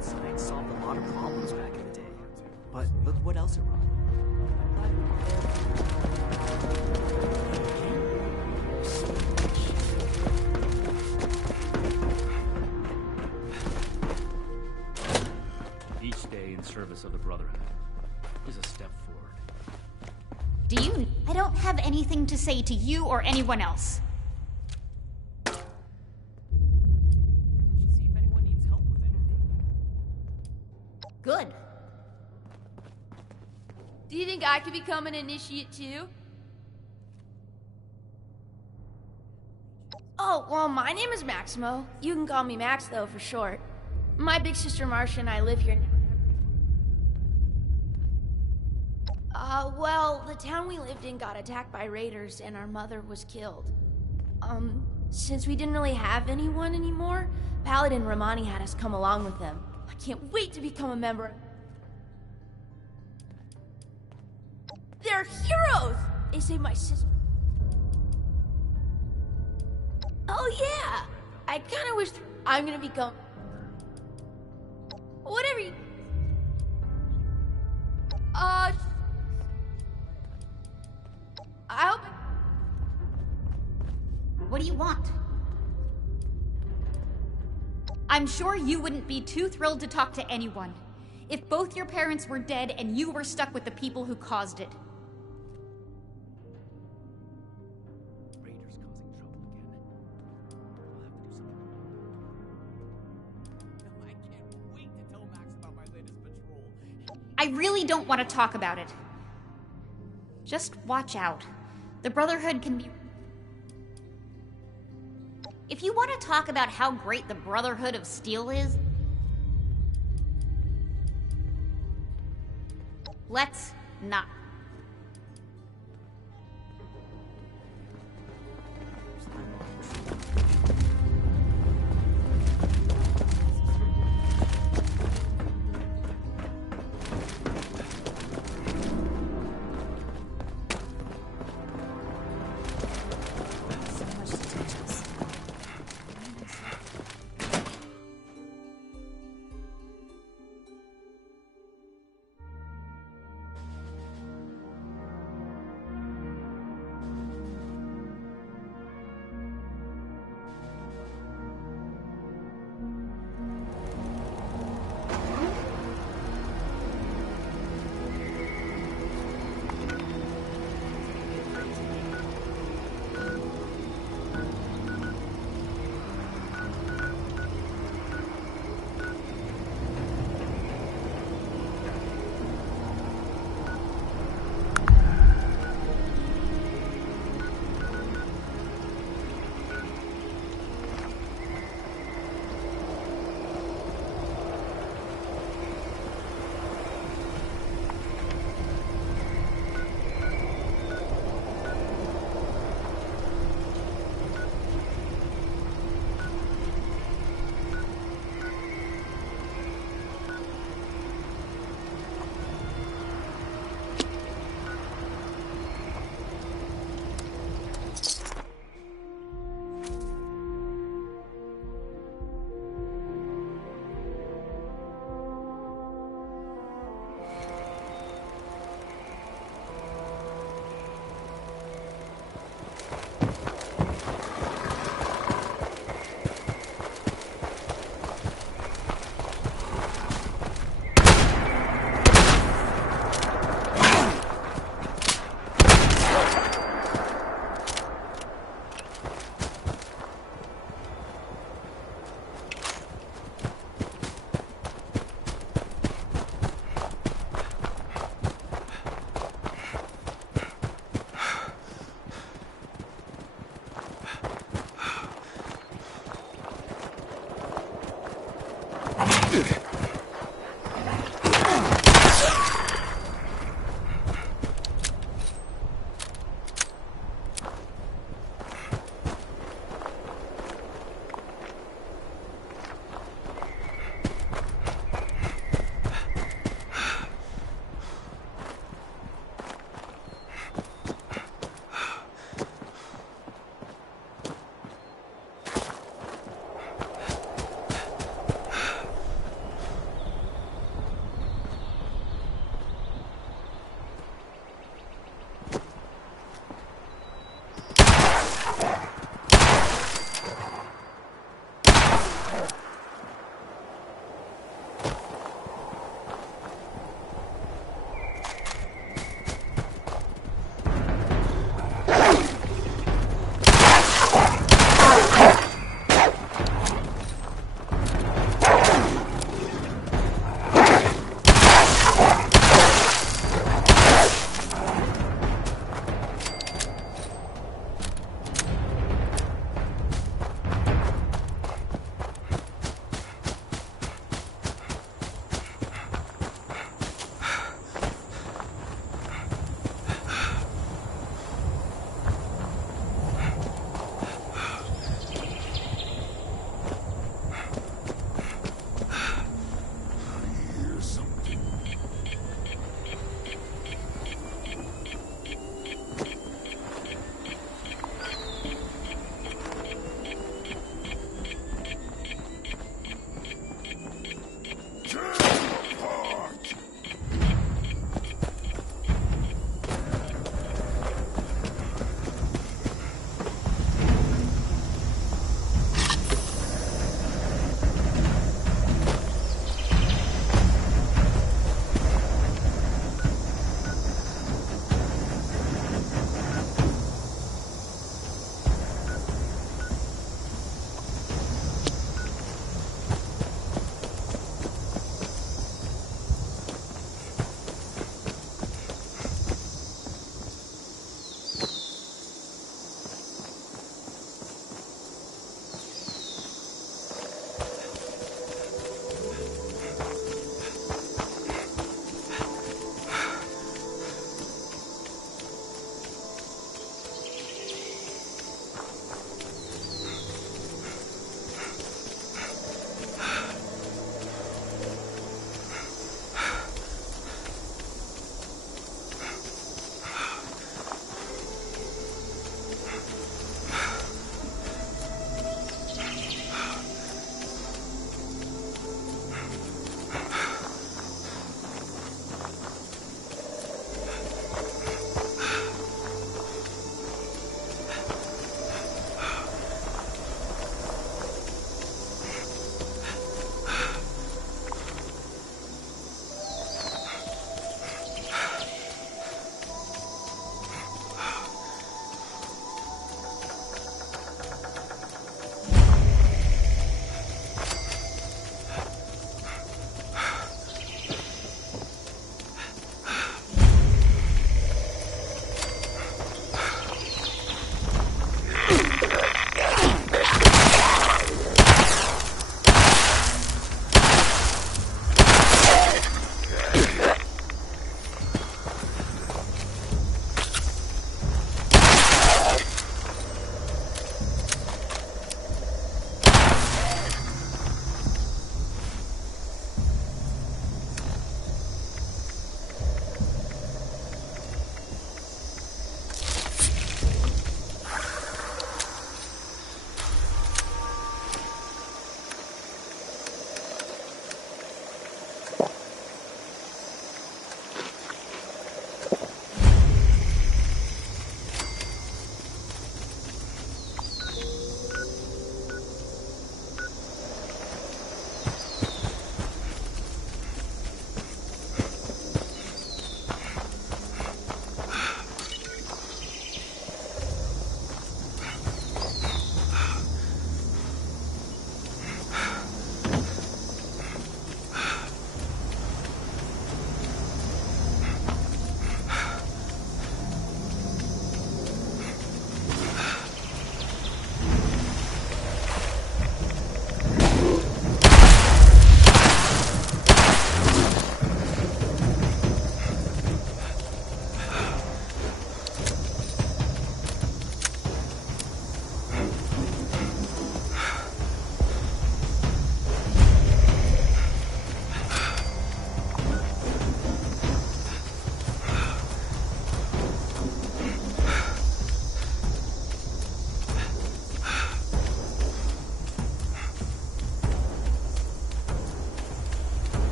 Science solved a lot of problems back in the day. But look what else it brought. Each day in service of the Brotherhood is a step forward. Do you... I don't have anything to say to you or anyone else. Good. Do you think I could become an initiate too? Oh, well, my name is Maximo. You can call me Max, though, for short. My big sister Marcia and I live here now. Well, the town we lived in got attacked by raiders and our mother was killed. Since we didn't really have anyone anymore, Paladin Romani had us come along with them. I can't wait to become a member. They're heroes! They saved my sister. Oh yeah! I kinda wish I'm gonna become... Whatever you... I hope... What do you want? I'm sure you wouldn't be too thrilled to talk to anyone if both your parents were dead and you were stuck with the people who caused it. Raiders causing trouble again. We'll have to do something. I can't wait to tell Max about my latest patrol. I really don't want to talk about it. Just watch out. The Brotherhood can be... If you want to talk about how great the Brotherhood of Steel is, let's not.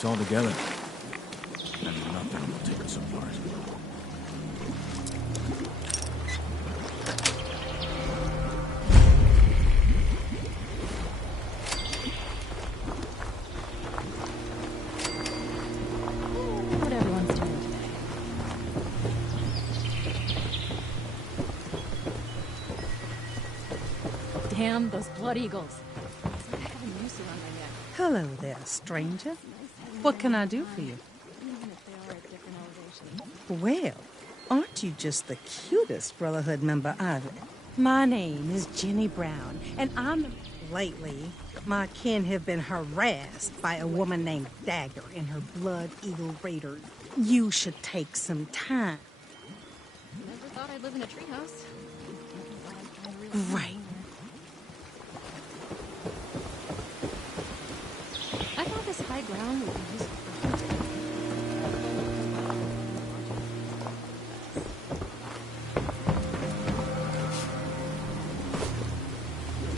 us all together. And nothing will take us apart. What everyone's doing today. Damn, those blood eagles. It's like having a noose around my neck. Hello there, stranger. What can I do for you? Well, aren't you just the cutest Brotherhood member I've... My name is Jenny Brown, and Lately, my kin have been harassed by a woman named Dagger and her Blood Eagle Raiders. You should take some time. Never thought I'd live in a treehouse. Right. I thought this high ground would be useful for hunting.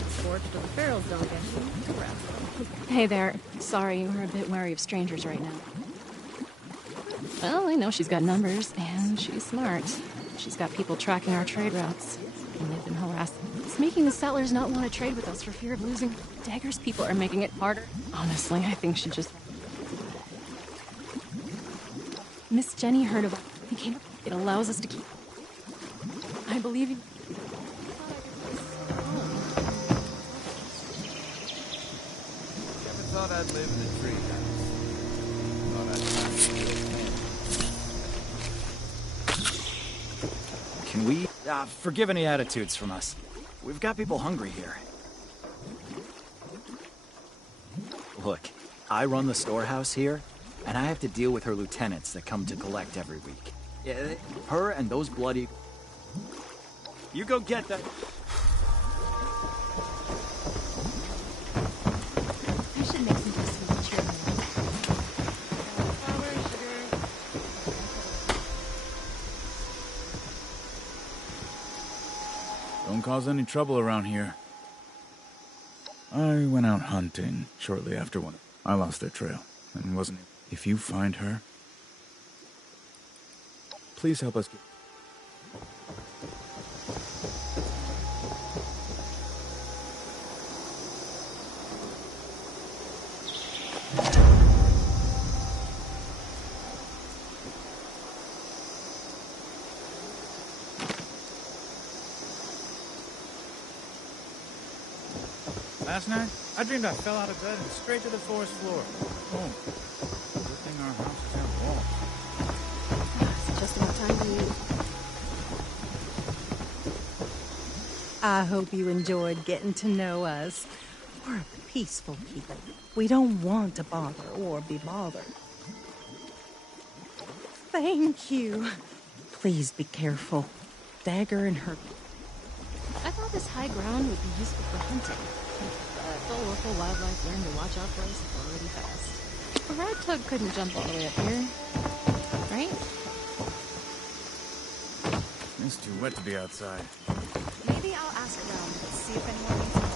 Scorched of the barrels don't get you. Hey there. Sorry, we're a bit wary of strangers right now. Well, I know she's got numbers, and she's smart. She's got people tracking our trade routes, and they've been harassing. It's making the settlers not want to trade with us for fear of losing. Dagger's people are making it harder. Honestly, I think she just... Miss Jenny heard about it. It allows us to keep... I believe you. Never thought I'd live in a treehouse. Can we forgive any attitudes from us? We've got people hungry here. Look, I run the storehouse here, and I have to deal with her lieutenants that come to collect every week. Yeah, her and those bloody... You go get that... I should make some sweet cheer. Don't cause any trouble around here. I went out hunting shortly after one. I lost their trail, and wasn't... If you find her, please help us get... Last night, I dreamed I fell out of bed and straight to the forest floor. Home. Good thing our houses have walls. It's just about time to leave. I hope you enjoyed getting to know us. We're a peaceful people. We don't want to bother or be bothered. Thank you. Please be careful. Dagger and her... I thought this high ground would be useful for hunting. But the local wildlife learned to watch out for us pretty fast. A ragtug couldn't jump all the way up here. Right? It's too wet to be outside. Maybe I'll ask around, see if anyone needs help.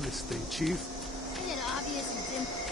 this thing, Chief. Isn't it obvious it's in...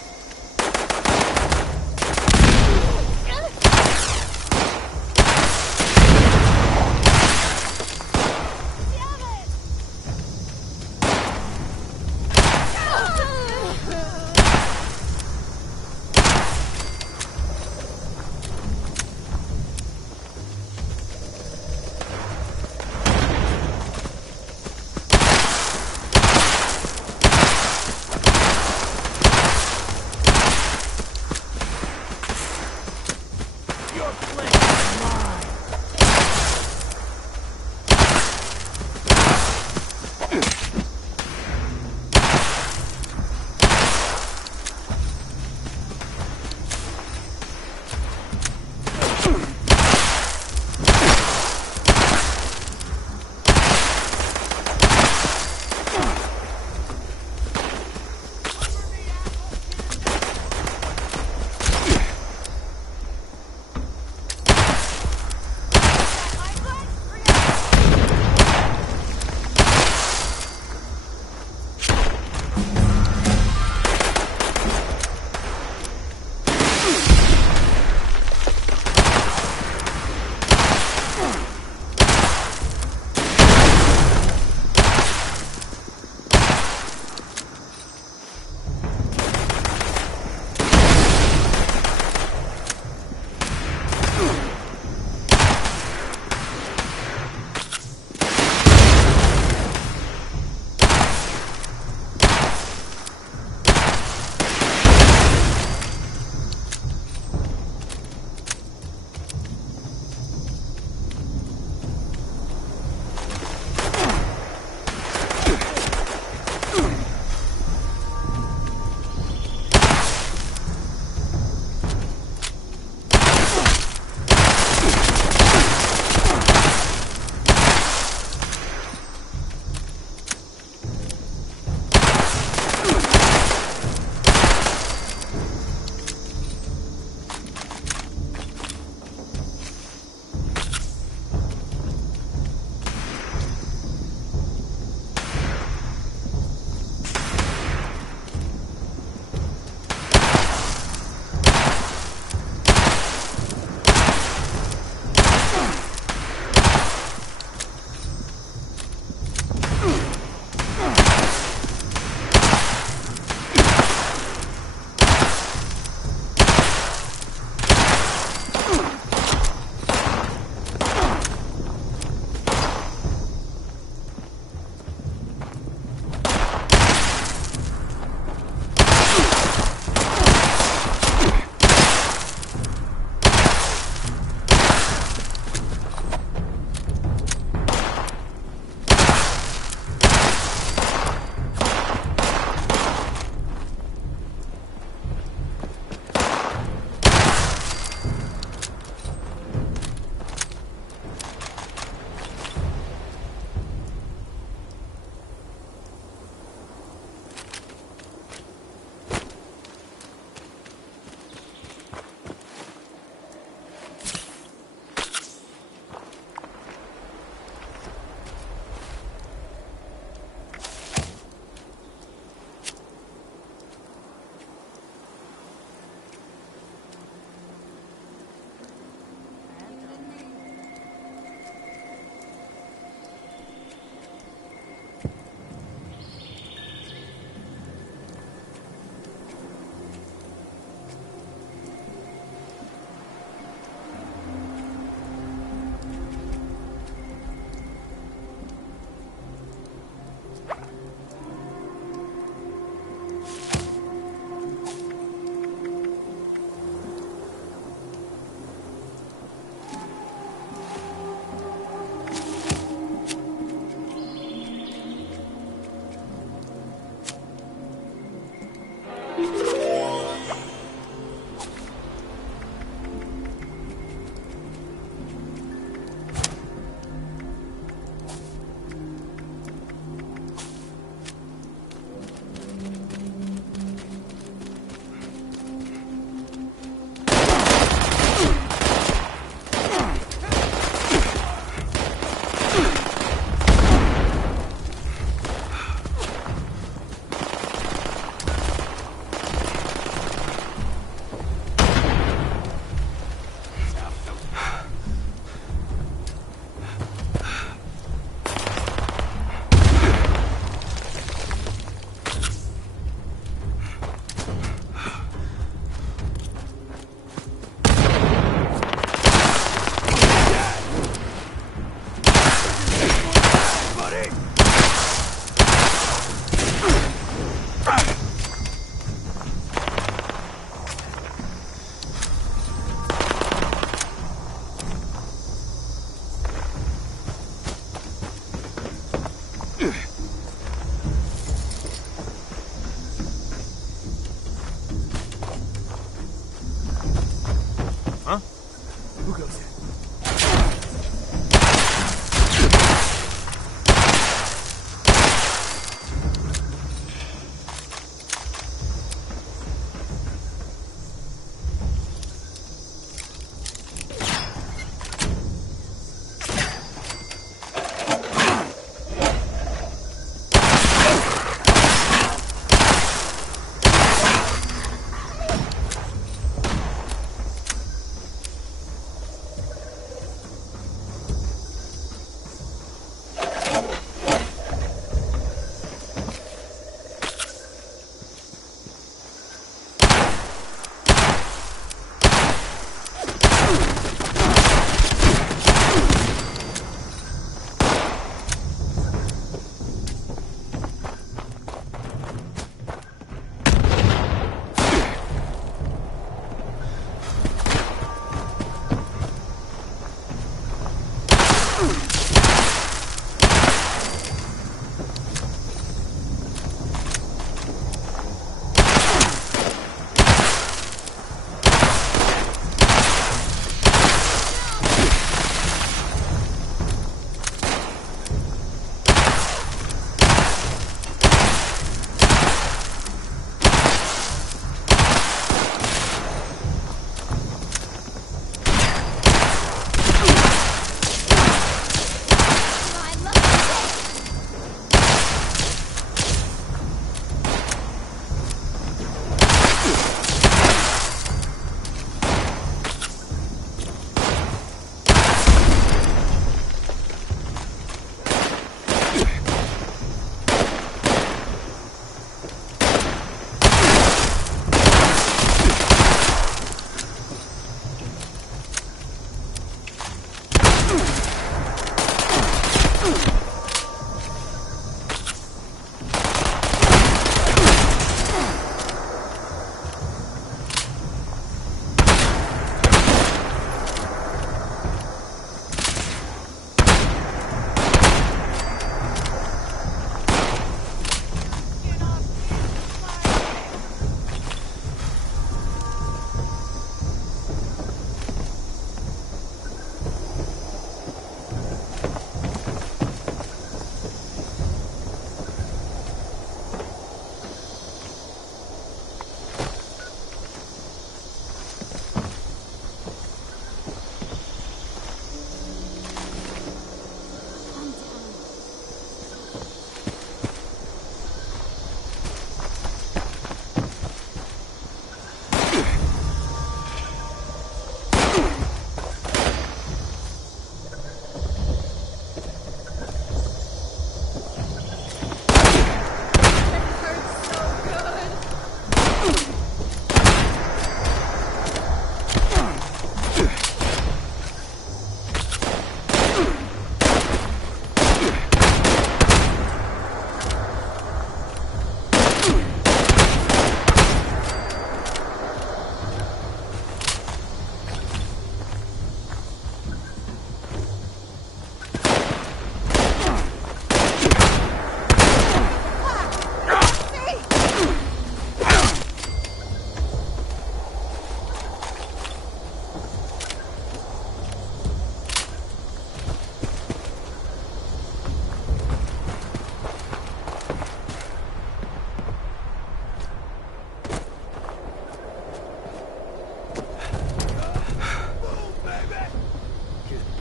Who goes in?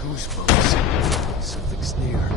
Goosebumps. Something's near.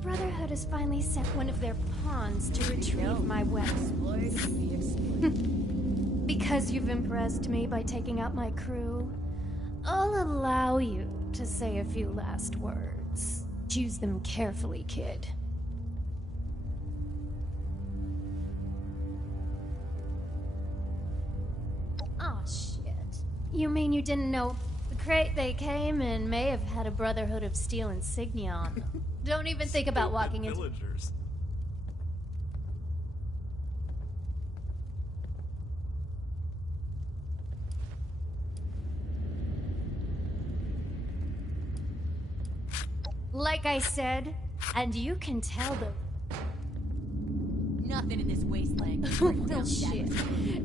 Brotherhood has finally sent one of their pawns to retrieve my weapons. Because you've impressed me by taking out my crew, I'll allow you to say a few last words. Choose them carefully, kid. Oh, shit. You mean you didn't know the crate they came in may have had a Brotherhood of Steel insignia on them? Don't even think about walking into... Villagers. Like I said, and you can tell them. Nothing in this wasteland. Well, shit.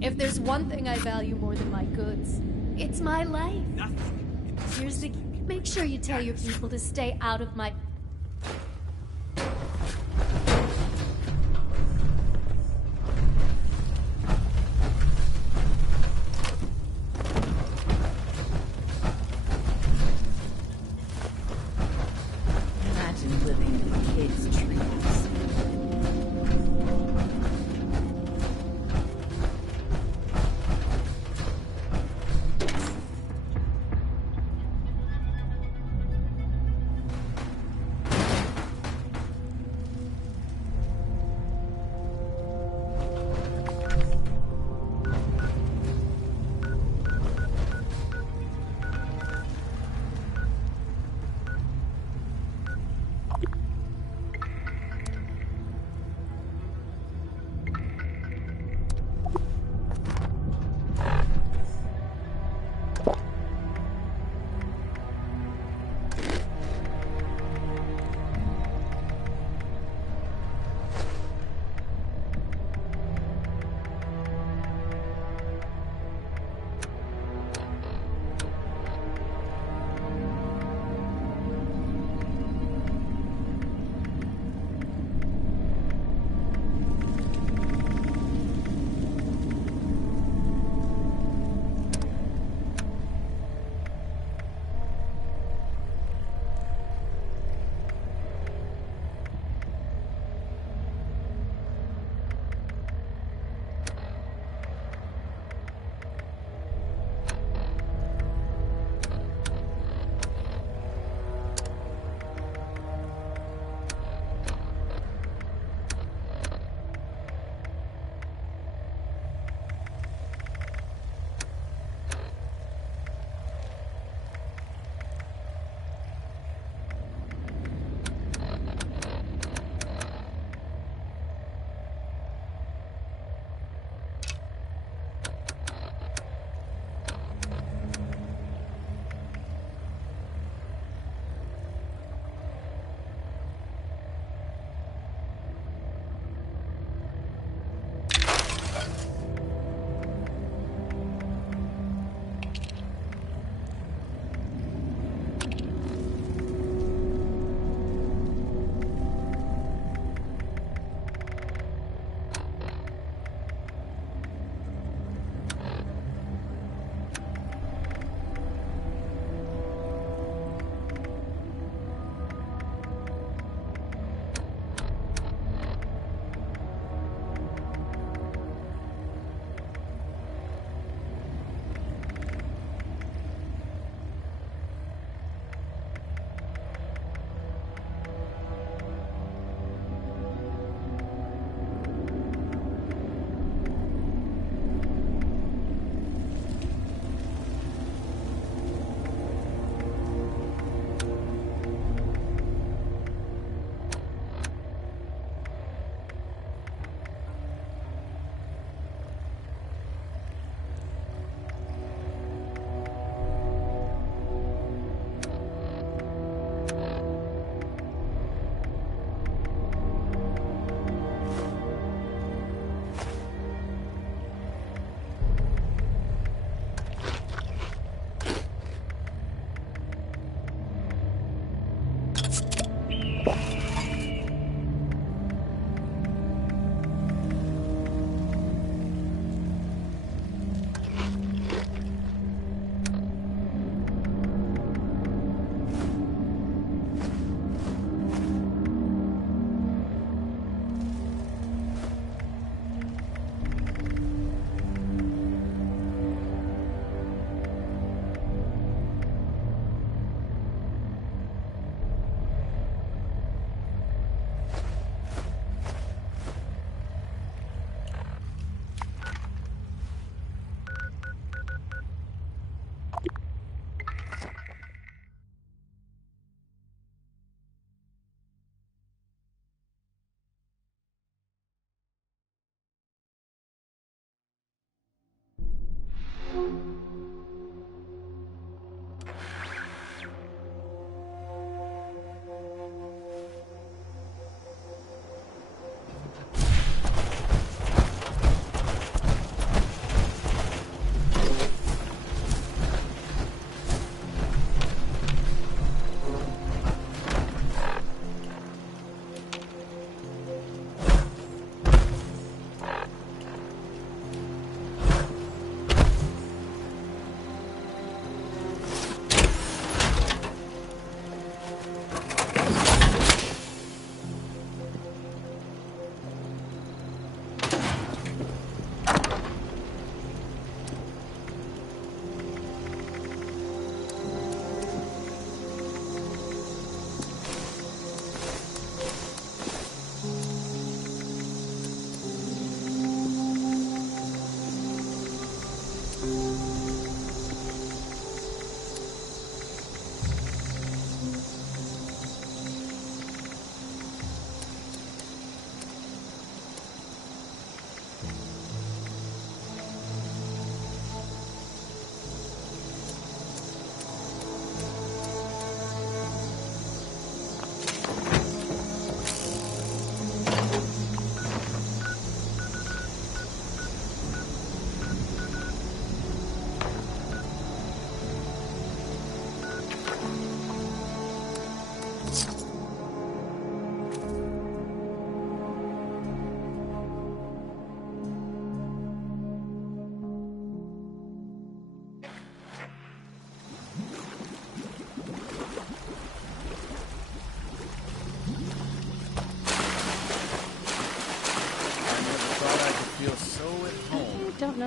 If there's one thing I value more than my goods, it's my life. Here's the... Make sure you tell your people to stay out of my... Imagine living in a kid's trees.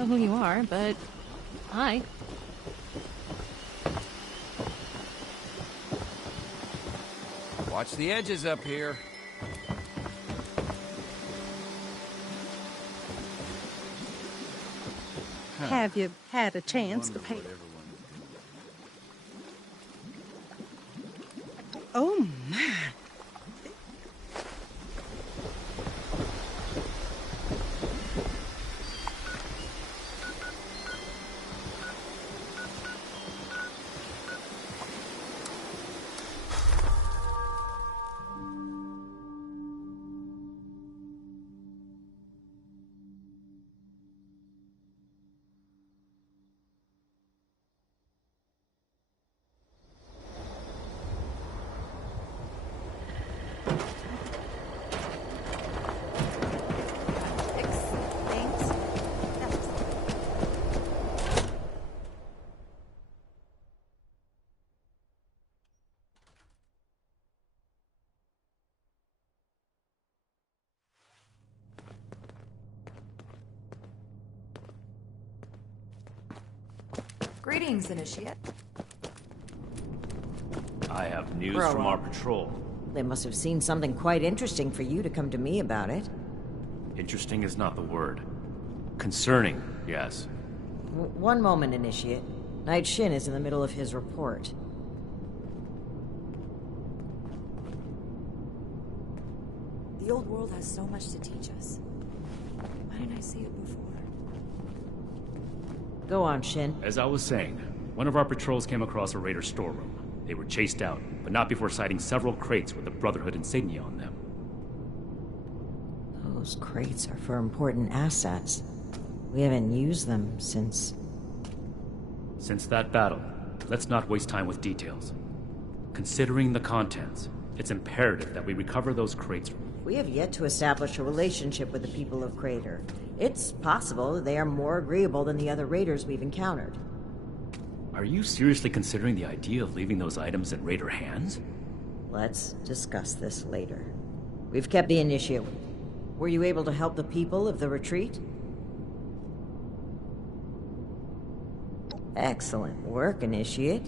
know who you are, but hi. Watch the edges up here. Have you had a chance to pay? Oh my! Greetings, Initiate. I have news Grow from our up. patrol. They must have seen something quite interesting for you to come to me about it. Interesting is not the word. Concerning, yes. One moment, Initiate. Knight Shin is in the middle of his report. The old world has so much to teach us. Why didn't I see it before? Go on, Shin. As I was saying, one of our patrols came across a raider storeroom. They were chased out, but not before sighting several crates with the Brotherhood insignia on them. Those crates are for important assets. We haven't used them since... Since that battle, let's not waste time with details. Considering the contents, it's imperative that we recover those crates. We have yet to establish a relationship with the people of Crater. It's possible that they are more agreeable than the other raiders we've encountered. Are you seriously considering the idea of leaving those items in raider hands? Let's discuss this later. We've kept the Initiate. Were you able to help the people of the retreat? Excellent work, Initiate.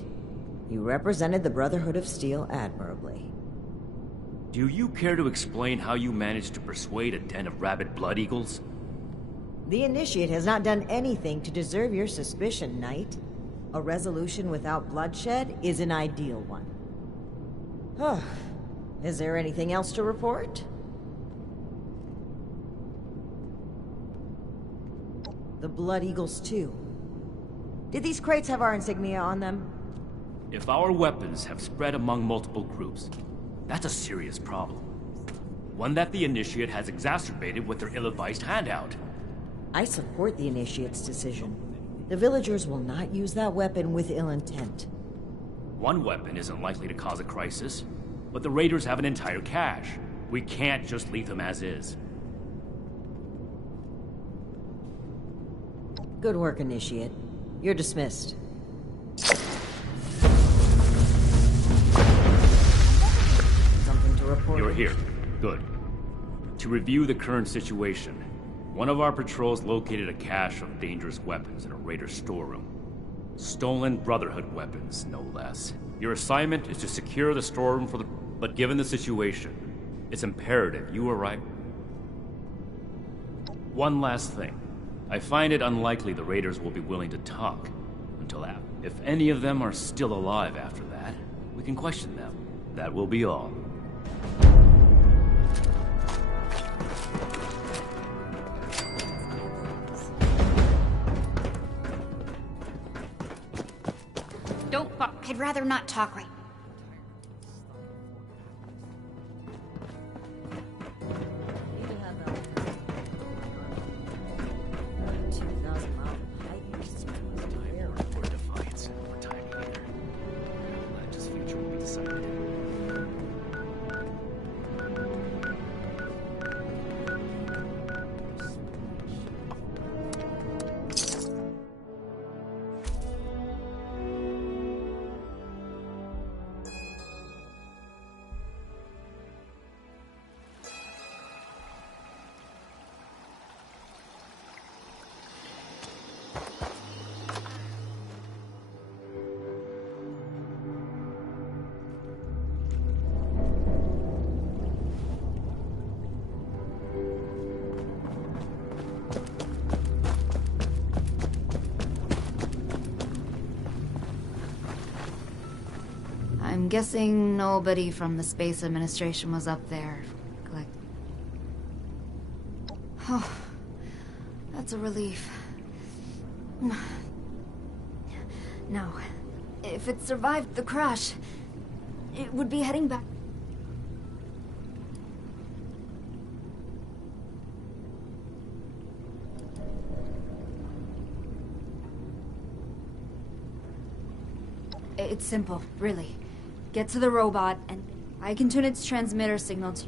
You represented the Brotherhood of Steel admirably. Do you care to explain how you managed to persuade a den of rabid blood eagles? The Initiate has not done anything to deserve your suspicion, Knight. A resolution without bloodshed is an ideal one. Is there anything else to report? The Blood Eagles, too. Did these crates have our insignia on them? If our weapons have spread among multiple groups, that's a serious problem. One that the Initiate has exacerbated with their ill-advised handout. I support the Initiate's decision. The villagers will not use that weapon with ill intent. One weapon isn't likely to cause a crisis, but the raiders have an entire cache. We can't just leave them as is. Good work, Initiate. You're dismissed. Something to report? You're here. Good. To review the current situation, one of our patrols located a cache of dangerous weapons in a raider storeroom. Stolen Brotherhood weapons, no less. Your assignment is to secure the storeroom for the... But given the situation, it's imperative you arrive... One last thing. I find it unlikely the raiders will be willing to talk until after. If any of them are still alive after that, we can question them. That will be all. Don't fuck. I'd rather not talk right. I'm guessing nobody from the Space Administration was up there. Oh, that's a relief. Now, if it survived the crash, it would be heading back. It's simple, really. Get to the robot, and I can tune its transmitter signal to